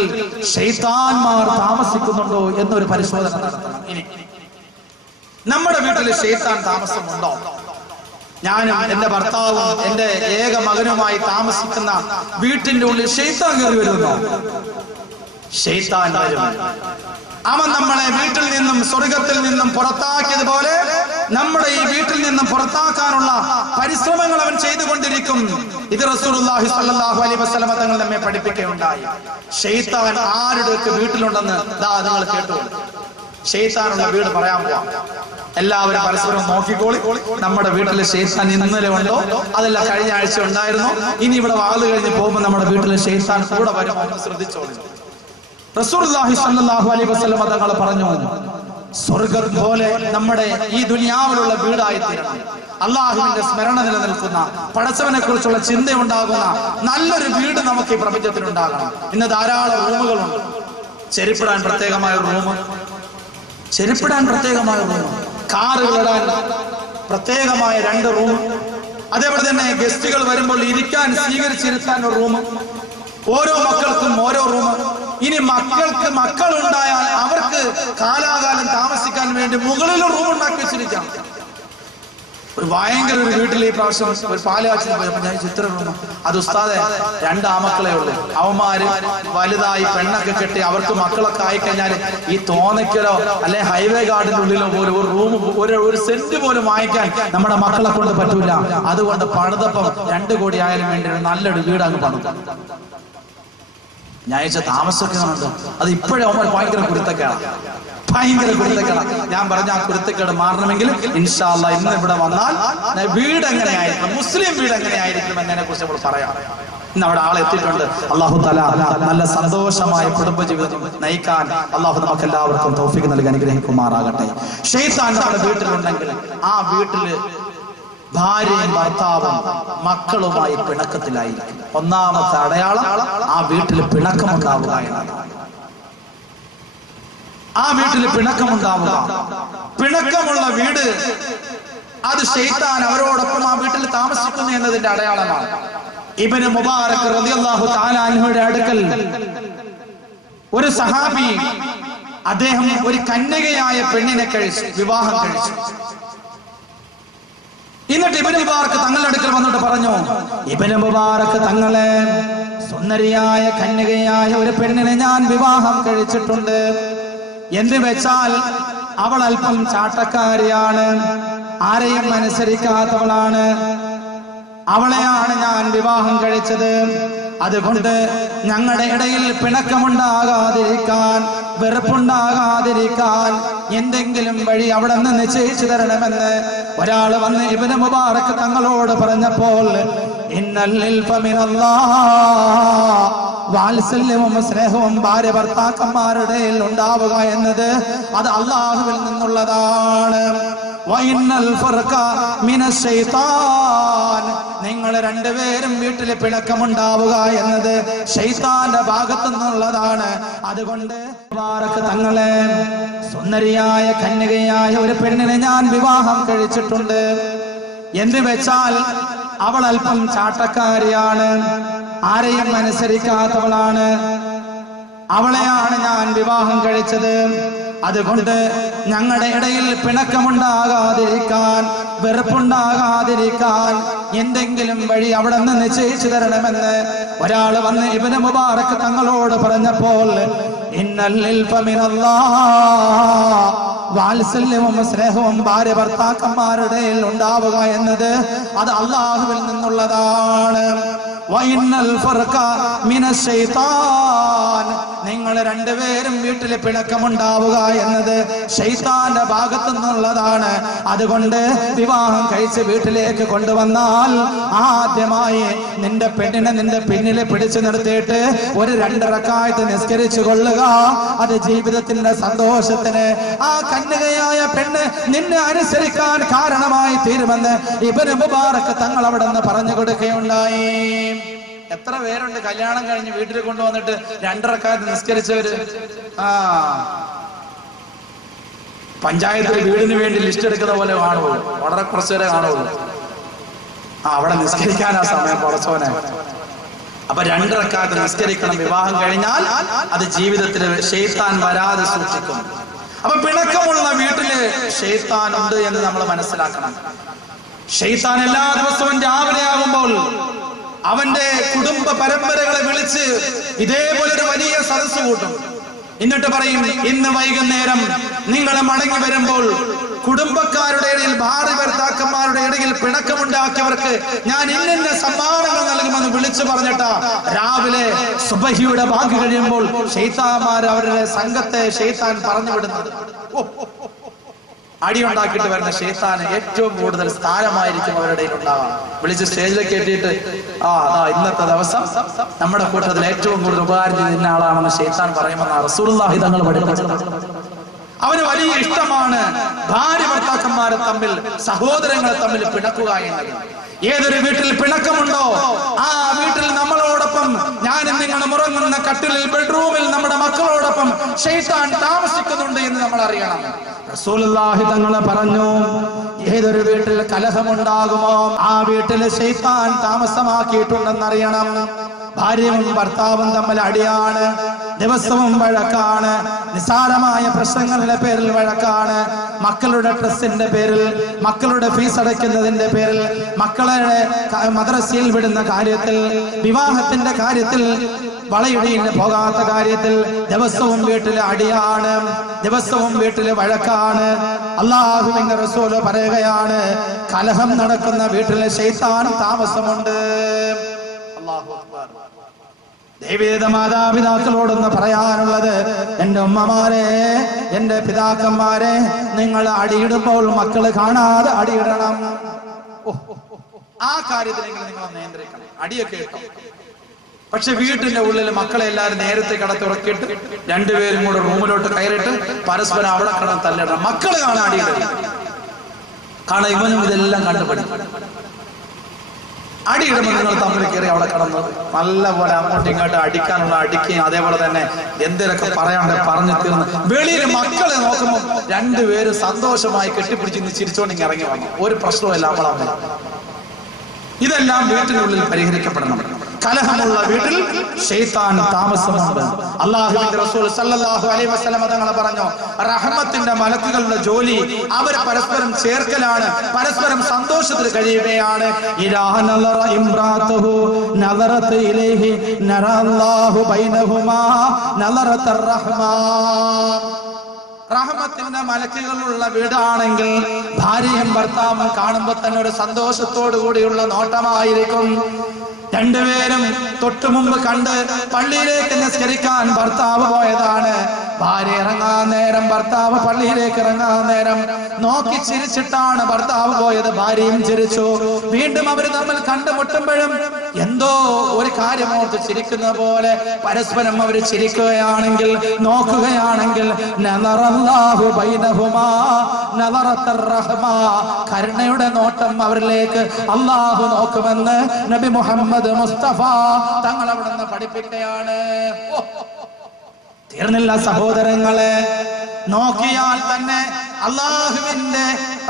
ശൈത്താന്മാർ താമസിക്കുന്നുണ്ടോ എന്നൊരു പരിശോധന നടത്തണം. ഇനി നമ്മുടെ വീട്ടിൽ ശൈത്താൻ താമസമുണ്ടോ? ഞാനും എന്റെ ഭർത്താവും എന്റെ ഏക മകനുമായി താമസിക്കുന്ന വീട്ടിന്റെ ഉള്ളിൽ ശൈത്താൻ കയറി വരുന്നോ? ശൈത്താൻ വരും. അവൻ നമ്മളെ വീട്ടിൽ നിന്നും സ്വർഗത്തിൽ നിന്നും പുറത്താക്കിയതുപോലെ നമ്മുടെ ഈ വീട്ടിൽ നിന്നും പുറത്താക്കാനുള്ള പരിശ്രമങ്ങൾ അവൻ ചെയ്തുകൊണ്ടിരിക്കും. ഇത് റസൂലുള്ളാഹി സ്വല്ലല്ലാഹു അലൈഹി വസല്ലമ തങ്ങൾ നമ്മെ പഠിപ്പിക്കുകയുണ്ടായി. ശൈത്താൻ ആരുടെയൊക്കെ വീട്ടിലുണ്ടെന്ന് നിങ്ങൾ കേട്ടു. ശൈത്താനുള്ള വീട് പറയാൻ പോവാം. എല്ലാവരും പരസ്പരം നോക്കിക്കോളി. നമ്മുടെ വീട്ടിലെ ശൈത്താൻ ഇന്നലെ ഉണ്ടോ? അതല്ല കഴിഞ്ഞ ആഴ്ച ഉണ്ടായിരുന്നു. ഇനി ഇവിടെ വാള് കഴിഞ്ഞ് പോകുമ്പോൾ നമ്മുടെ വീട്ടിലെ ശൈത്താൻ കൂടെ വരുമോ എന്ന് ശ്രദ്ധിച്ചോളൂ. റസൂലുള്ളാഹി സ്വല്ലല്ലാഹു അലൈഹി വസല്ലം തങ്ങൾ പറഞ്ഞു, സ്വർഗ്ഗം പോലെ നമ്മുടെ ഈ ദുനിയാവിലുള്ള വീടായി തീരണം. അള്ളാഹുവിന്റെ സ്മരണ നിലനിൽക്കുന്ന, പടച്ചവനെ കുറിച്ചുള്ള ചിന്തയുണ്ടാകുന്ന നല്ലൊരു വീട് നമുക്ക് ഈ പ്രപഞ്ചത്തിലുണ്ടാകണം. ഇന്ന് ധാരാളം റൂമുകളുണ്ട്. ചെരുപ്പിടാൻ പ്രത്യേകമായ റൂം, ചെരുപ്പിടാൻ പ്രത്യേകമായ റൂം, കാറുകളിടാൻ പ്രത്യേകമായ 2 റൂം, അതേപോലെ തന്നെ ഗസ്റ്റുകൾ വരുമ്പോൾ ഇരിക്കാൻ, സ്വീകരിച്ചിരുത്താൻ ഒരു റൂം, ഓരോ മക്കൾക്കും ഓരോ റൂം. ഇനി മക്കൾക്ക് മക്കളുണ്ടായാൽ അവർക്ക് കാലാകാലം താമസിക്കാൻ വേണ്ടി മുകളിലും റൂം ഉണ്ടാക്കി വെച്ചിരിക്കാം. ഒരു ഭയങ്കര ഒരു വീട്ടിൽ ഈ പ്രാവശ്യം ഒരു പാലാച്ചിന് പോയപ്പോ ഞാൻ ചിത്ര റൂം, അത് ഉസ്താദെ 2 ആമക്കളെ ഉള്ളൂ. അവന്മാര് വലുതായി പെണ്ണൊക്കെ കെട്ടി അവർക്ക് മക്കളൊക്കെ ആയിക്കഴിഞ്ഞാൽ ഈ തോന്നയ്ക്കലോ അല്ലെ ഹൈവേ ഗാർഡിന്റെ ഉള്ളിലോ പോലും ഒരു റൂം, ഒരു സെന്റ് പോലും വാങ്ങിക്കാൻ നമ്മുടെ മക്കളെ കൊണ്ട് പറ്റൂല. അതുകൊണ്ട് പണിതപ്പം 2 കോടി ആയാലും വേണ്ടി നല്ലൊരു വീടാണ് പണിത്. ഞായച്ച താമസിക്കുന്നുണ്ട്. അത് ഇപ്പോഴേ അവന്മാർ ഭയങ്കര കുരുത്തക്കേടാണ്, ഭയങ്കര കുരുത്തക്കേടാണ്. ഞാൻ പറഞ്ഞ ആ കുരുത്തക്കേട് മാറണമെങ്കിൽ ഇൻഷാ അല്ലാഹ് ഇന്ന് ഇവിടെ വന്നാൽ വീട് എങ്ങനെയായിരിക്കും, മുസ്ലിം വീട് എങ്ങനെയായിരിക്കും എന്നതിനെ കുറിച്ച് നമ്മൾ പറയാം. ഇന്ന് അവിടെ ആളെത്തിയിട്ടുണ്ട്. അല്ലാഹു തആല നല്ല സന്തോഷമായ കുടുംബജീവിതം നയിക്കാൻ അല്ലാഹു നമുക്ക് എല്ലാവർക്കും തൗഫീഖ് നൽകി അനുഗ്രഹിക്കുമാറാകട്ടെ. ശൈത്താൻ നമ്മുടെ വീട്ടിലുണ്ടെങ്കിൽ ആ വീട്ടില് ഭാര്യയും ഭർത്താവും മക്കളുമായി പിണക്കത്തിലായിരിക്കും. ഒന്നാമത്തെ അടയാളം ആ വീട്ടിൽ പിണക്കമുണ്ടാവുക എന്നതാണ്. ആ വീട്ടിൽ പിണക്കമുണ്ടാവുക, പിണക്കമുള്ള വീട് അത് ശൈത്താൻ അവരോടൊപ്പം ആ വീട്ടിൽ താമസിക്കുന്നു എന്നതിന്റെ അടയാളമാണ്. ഇബ്നു മുബാറക് റളിയല്ലാഹു തആല അൻഹുവിന്റെ അടുക്കൽ ഒരു സഹാബി, അദ്ദേഹം ഒരു കന്യകയായ പെണ്ണിനെ വിവാഹം കഴിച്ചു. എന്നിട്ട് ഇബ്നു മുബാറക് തങ്ങളുടെ അടുക്കൽ വന്നിട്ട് പറഞ്ഞു, ഇബ്നു മുബാറക് തങ്ങളെ, സുന്ദരിയായ കന്യകയായ ഒരു പെണ്ണിനെ ഞാൻ വിവാഹം കഴിച്ചിട്ടുണ്ട്. എന്ന് വെച്ചാൽ അവൾ അല്പം ചാട്ടക്കാരിയാണ്, ആരെയും അനുസരിക്കാത്തവളാണ്, അവളെയാണ് ഞാൻ വിവാഹം കഴിച്ചത്. അതുകൊണ്ട് ഞങ്ങളുടെ ഇടയിൽ പിണക്കമുണ്ടാകാതിരിക്കാൻ, വെറുപ്പുണ്ടാകാതിരിക്കാൻ എന്തെങ്കിലും വഴി അവിടെ നിന്ന് നിശ്ചയിച്ചു തരണമെന്ന് ഒരാൾ വന്ന് ഇബ്നു മുബാറക് തങ്ങളോട് പറഞ്ഞപ്പോൾ, വാത്സല്യവും സ്നേഹവും ഭാര്യ ഭർത്താക്കന്മാരുടെ ഉണ്ടാവുക എന്നത് അത് അള്ളാഹുവിൽ നിന്നുള്ളതാണ്. നിങ്ങൾ 2 പേരും വീട്ടിൽ പിണക്കമുണ്ടാവുക എന്നത് ശൈത്താന്റെ ഭാഗത്തു നിന്നുള്ളതാണ്. അതുകൊണ്ട് തങ്ങളെ, സുന്ദരിയായ കന്യകയായ ഒരു പെണ്ണിനെ ഞാൻ വിവാഹം കഴിച്ചിട്ടുണ്ട്. എന്ന് വെച്ചാൽ അവൾ അല്പം ചാട്ടക്കാരിയാണ്, ആരെയും അനുസരിക്കാത്തവളാണ്, അവളെയാണ് ഞാൻ വിവാഹം കഴിച്ചത്. അതുകൊണ്ട് ഞങ്ങളുടെ ഇടയിൽ പിണക്കമുണ്ടാകാതിരിക്കാൻ, വെറുപ്പുണ്ടാകാതിരിക്കാൻ എന്തെങ്കിലും വഴി അവിടെ നിന്ന് നിശ്ചയിച്ചു തരണമെന്ന് ഒരാൾ വന്ന് ഇബ്നു മുബാറക് തങ്ങളോട് പറഞ്ഞപ്പോൾ, ഇന്നല്ലിൽ വാത്സല്യവും സ്നേഹവും ഭാര്യ ഭർത്താക്കന്മാരുടെ ഉണ്ടാവുക എന്നത് അത് അള്ളാഹുവിൽ നിന്നുള്ളതാണ്. നിങ്ങൾ രണ്ടുപേരും വീട്ടിൽ പിണക്കമുണ്ടാവുക എന്നത് ശൈത്താന്റെ ഭാഗത്തു നിന്നുള്ളതാണ്. അതുകൊണ്ട് വിവാഹം കഴിച്ച് വീട്ടിലേക്ക് കൊണ്ടുവന്നാൽ ആദ്യമായി നിന്റെ പെണ്ണിനെ നിന്റെ പിന്നിൽ പിടിച്ചു നിർത്തിയിട്ട് ഒരു 2 റക്അത്ത് നിസ്കരിച്ചു കൊള്ളുക. അത് ജീവിതത്തിന്റെ സന്തോഷത്തിന് ആ കന്യകയായ പെണ്ണ് നിന്നെ അനുസരിക്കാൻ കാരണമായി തീരുമെന്ന് ഇബ്നു മുബാറക് തങ്ങൾ അവിടെ നിന്ന് പറഞ്ഞു കൊടുക്കുകയുണ്ടായി. എത്ര പേരുണ്ട് കല്യാണം കഴിഞ്ഞ് വീട്ടിൽ കൊണ്ടുവന്നിട്ട് 2 റക്അത്ത് നിസ്കരിച്ചവര്? പഞ്ചായത്തിൽ വീടിന് വേണ്ടി ലിസ്റ്റ് എടുക്കുന്ന പോലെ കാണുള്ളൂ, വളരെ കുറച്ചുപേരെ കാണുള്ളൂ. അവിടെ നിസ്കരിക്കാനാ സമയം കുറച്ചോനെ. അപ്പൊ 2 റക്അത്ത് നിസ്കരിക്കണം. വിവാഹം കഴിഞ്ഞാൽ അത് ജീവിതത്തിൽ ശൈത്താൻ വരാതെ സൂക്ഷിക്കും. അപ്പൊ പിണക്കമുള്ള വീട്ടില് ശൈത്താൻ ഉണ്ട് എന്ന് നമ്മൾ മനസ്സിലാക്കണം. ശൈത്താൻ എല്ലാ ദിവസവും രാവിലെ ആകുമ്പോൾ അവന്റെ കുടുംബ പരമ്പരകളെ വിളിച്ച് ഇതേപോലെ ഒരു വലിയ സദസ്സ് കൂട്ടും. എന്നിട്ട് പറയും, ഇന്ന് വൈകുന്നേരം നിങ്ങൾ മടങ്ങി വരുമ്പോൾ കുടുംബക്കാരുടെ ഇടയിൽ, ഭാര്യ ഭർത്താക്കന്മാരുടെ ഇടയിൽ പിണക്കമുണ്ടാക്കിയവർക്ക് ഞാൻ ഇന്ന സമ്മാനങ്ങൾ നൽകുമെന്ന് വിളിച്ചു പറഞ്ഞിട്ടാ രാവിലെ സുബഹിയുടെ ബാങ്ക് കഴിയുമ്പോൾ ശൈത്താന്മാർ അവരുടെ സംഘത്തെ ശൈത്താൻ പറഞ്ഞു വിടുന്നത്. അടിയുണ്ടാക്കിയിട്ട് വരുന്ന ശൈത്താന് ഏറ്റവും കൂടുതൽ സ്ഥാനമായിരിക്കും അവരുടെ ഉണ്ടാവാം. വിളിച്ച് സ്റ്റേജിലേക്ക് എത്തിയിട്ട് ഇന്നത്തെ ദിവസം നമ്മുടെ കൂട്ടത്തിൽ ഏറ്റവും കൂടുതൽ ഉപകാരം ചെയ്യുന്ന ആളാണെന്ന് ശൈത്താൻ പറയുമെന്നാണ് റസൂലുള്ളാഹി തങ്ങൾ പഠിപ്പിച്ചത്. അവന് വലിയ ഇഷ്ടമാണ് ഭാര്യ ഭർത്താക്കന്മാരെ തമ്മിൽ, സഹോദരങ്ങളെ തമ്മിൽ പിണക്കുക എന്നത്. ഏതൊരു വീട്ടിൽ പിണക്കമുണ്ടോ ആ വീട്ടിൽ നമ്മളോടൊപ്പം, ഞാനും നിങ്ങളും ഉറങ്ങുന്ന കട്ടിലിൽ, ബെഡ്റൂമിൽ നമ്മുടെ മക്കളോടൊപ്പം ശൈത്താൻ താമസിക്കുന്നുണ്ട് എന്ന് നമ്മൾ അറിയണം. റസൂലുള്ളാഹി തങ്ങൾ പറഞ്ഞു, ഏതൊരു വീട്ടിൽ കലഹമുണ്ടാകുമോ ആ വീട്ടിൽ ശൈത്താൻ താമസമാക്കിയിട്ടുണ്ടെന്നറിയണം. ഭാര്യയും ഭർത്താവും തമ്മിൽ അടിയാണ്, ദിവസവും വഴക്കാണ്, നിസ്സാരമായ പ്രശ്നങ്ങളുടെ പേരിൽ വഴക്കാണ്, മക്കളുടെ ഡ്രസ്സിന്റെ പേരിൽ, മക്കളുടെ ഫീസ് അടയ്ക്കുന്നതിന്റെ പേരിൽ, മക്കളെ മദ്രസയിൽ വിടുന്ന കാര്യത്തിൽ, വിവാഹത്തിന്റെ കാര്യത്തിൽ, വളയിടയിൽ പോകാത്ത കാര്യത്തിൽ ദിവസവും വീട്ടിലെ അടിയാണ്, ദിവസവും വീട്ടിലെ വഴക്കാണ്. അല്ലാഹുവിന്റെ റസൂല് പറയുകയാണ്, കലഹം നടക്കുന്ന വീട്ടിലെ ശൈത്താൻ താമസമുണ്ട്. അല്ലാഹു അക്ബർ. ദൈവീത മാതാപിതാക്കളോടൊന്ന് പറയാനുള്ളത്, എന്റെ ഉമ്മമാരെ, എന്റെ പിതാക്കന്മാരെ, നിങ്ങൾ അടിയിടുമ്പോൾ മക്കള് കാണാതെ അടിയിടണം. ആ കാര്യത്തിലെങ്കിലും നിങ്ങൾ നിയന്ത്രിക്കണം. അടിയൊക്കെ ഇട്ടോ, പക്ഷെ വീട്ടിന്റെ ഉള്ളിൽ മക്കളെ എല്ലാവരും നേരത്തെ കടത്തുറക്കിയിട്ട് 2 പേരും കൂടെ റൂമിലോട്ട് കയറിയിട്ട് പരസ്പരം അവിടെ കിടന്ന് തല്ലിടണം. മക്കള് കാണാൻ അടിയിടണം. കാരണം ഇവനും ഇതെല്ലാം കണ്ടുപിടിക്കും. അടിയിടുമ്പോൾ നിങ്ങൾ തമ്മിൽ കയറി അവിടെ കിടന്ന് നല്ലപോലെ അങ്ങോട്ടും ഇങ്ങോട്ടും അടിക്കാനുള്ള അടിക്കുകയും അതേപോലെ തന്നെ എന്തിനൊക്കെ പറയാണ്ട് പറഞ്ഞു തീർന്ന് വെളിയിൽ മക്കളെ നോക്കുമ്പോൾ 2 പേര് സന്തോഷമായി കെട്ടിപ്പിടിച്ച് ചിരിച്ചോണ്ട് ഇറങ്ങി വന്നു. ഒരു പ്രശ്നവുമില്ല നമ്മളെ. ഇതെല്ലാം വീട്ടിനുള്ളിൽ പരിഹരിക്കപ്പെടണം. കലഹമുള്ള വീട്ടിൽ ശൈത്താൻ താമസമുണ്ട്. അല്ലാഹുവിന്റെ റസൂൽ സല്ലല്ലാഹു അലൈഹി വസല്ലം തങ്ങൾ പറഞ്ഞു, റഹ്മത്തിന്റെ മലക്കുകളുടെ ജോലി അവർ പരസ്പരം ചേർക്കലാണ്, പരസ്പരം സന്തോഷത്തിൽ കഴിയുകയാണ്. ഇലാ നളറ ഇംറാതുഹു നളറത ഇലൈഹി നറല്ലാഹു ബൈനഹുമാ നളറതർ റഹ്മാൻ. റഹ്മത്തിന്റെ മലക്കുകളുള്ള വീടാണെങ്കിൽ ഭാര്യയും ഭർത്താവും കാണുമ്പോൾ തന്നെ ഒരു സന്തോഷത്തോടു കൂടിയുള്ള നോട്ടമായിരിക്കും. 2 പേരും തൊട്ടു മുമ്പ് കണ്ട് പള്ളിയിലേക്ക് നിസ്കരിക്കാൻ ഭർത്താവ് പോയതാണ്. ഭാര്യ ഇറങ്ങാൻ നേരം, ഭർത്താവ് പള്ളിയിലേക്ക് ഇറങ്ങാൻ നേരം നോക്കി ചിരിച്ചിട്ടാണ് ഭർത്താവ് പോയത്. ഭാര്യയും ചിരിച്ചു. വീണ്ടും അവർ തമ്മിൽ കണ്ടുമുട്ടുമ്പോഴും എന്തോ ഒരു കാര്യം ഓർത്ത് ചിരിക്കുന്ന പോലെ പരസ്പരം അവർ ചിരിക്കുകയാണെങ്കിൽ, നോക്കുകയാണെങ്കിൽ കരുണയുടെ നോട്ടം അവരിലേക്ക് അല്ലാഹു നോക്കുമെന്ന് നബി മുഹമ്മദ് മുസ്തഫ തങ്ങൾ അവിടെ നിന്ന് പഠിപ്പിക്കുകയാണ്. തീർന്നില്ല സഹോദരങ്ങളെ, നോക്കിയാൽ തന്നെ അള്ളാഹുവിന്റെ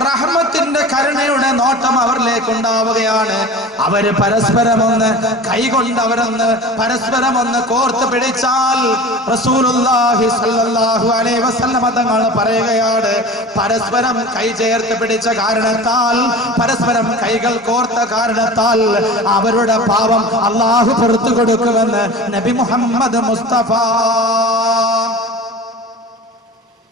റഹ്മത്തിന്റെ കരുണയുടെ നോട്ടം അവരിലേക്ക് ഉണ്ടാവുകയാണ്. അവര് പരസ്പരം ഒന്ന് കൈകൊണ്ട് അവരൊന്ന് പരസ്പരം ഒന്ന് കോർത്ത് പിടിച്ചാൽ റസൂലുള്ളാഹി സ്വല്ലല്ലാഹു അലൈഹി വസല്ലം തങ്ങൾ പറയുകയാണ്, പരസ്പരം കൈ ചേർത്ത് പിടിച്ച കാരണത്താൽ, പരസ്പരം കൈകൾ കോർത്ത കാരണത്താൽ അവരുടെ പാപം അള്ളാഹു പുറത്തു കൊടുക്കുമെന്ന് നബി മുഹമ്മദ് മുസ്തഫ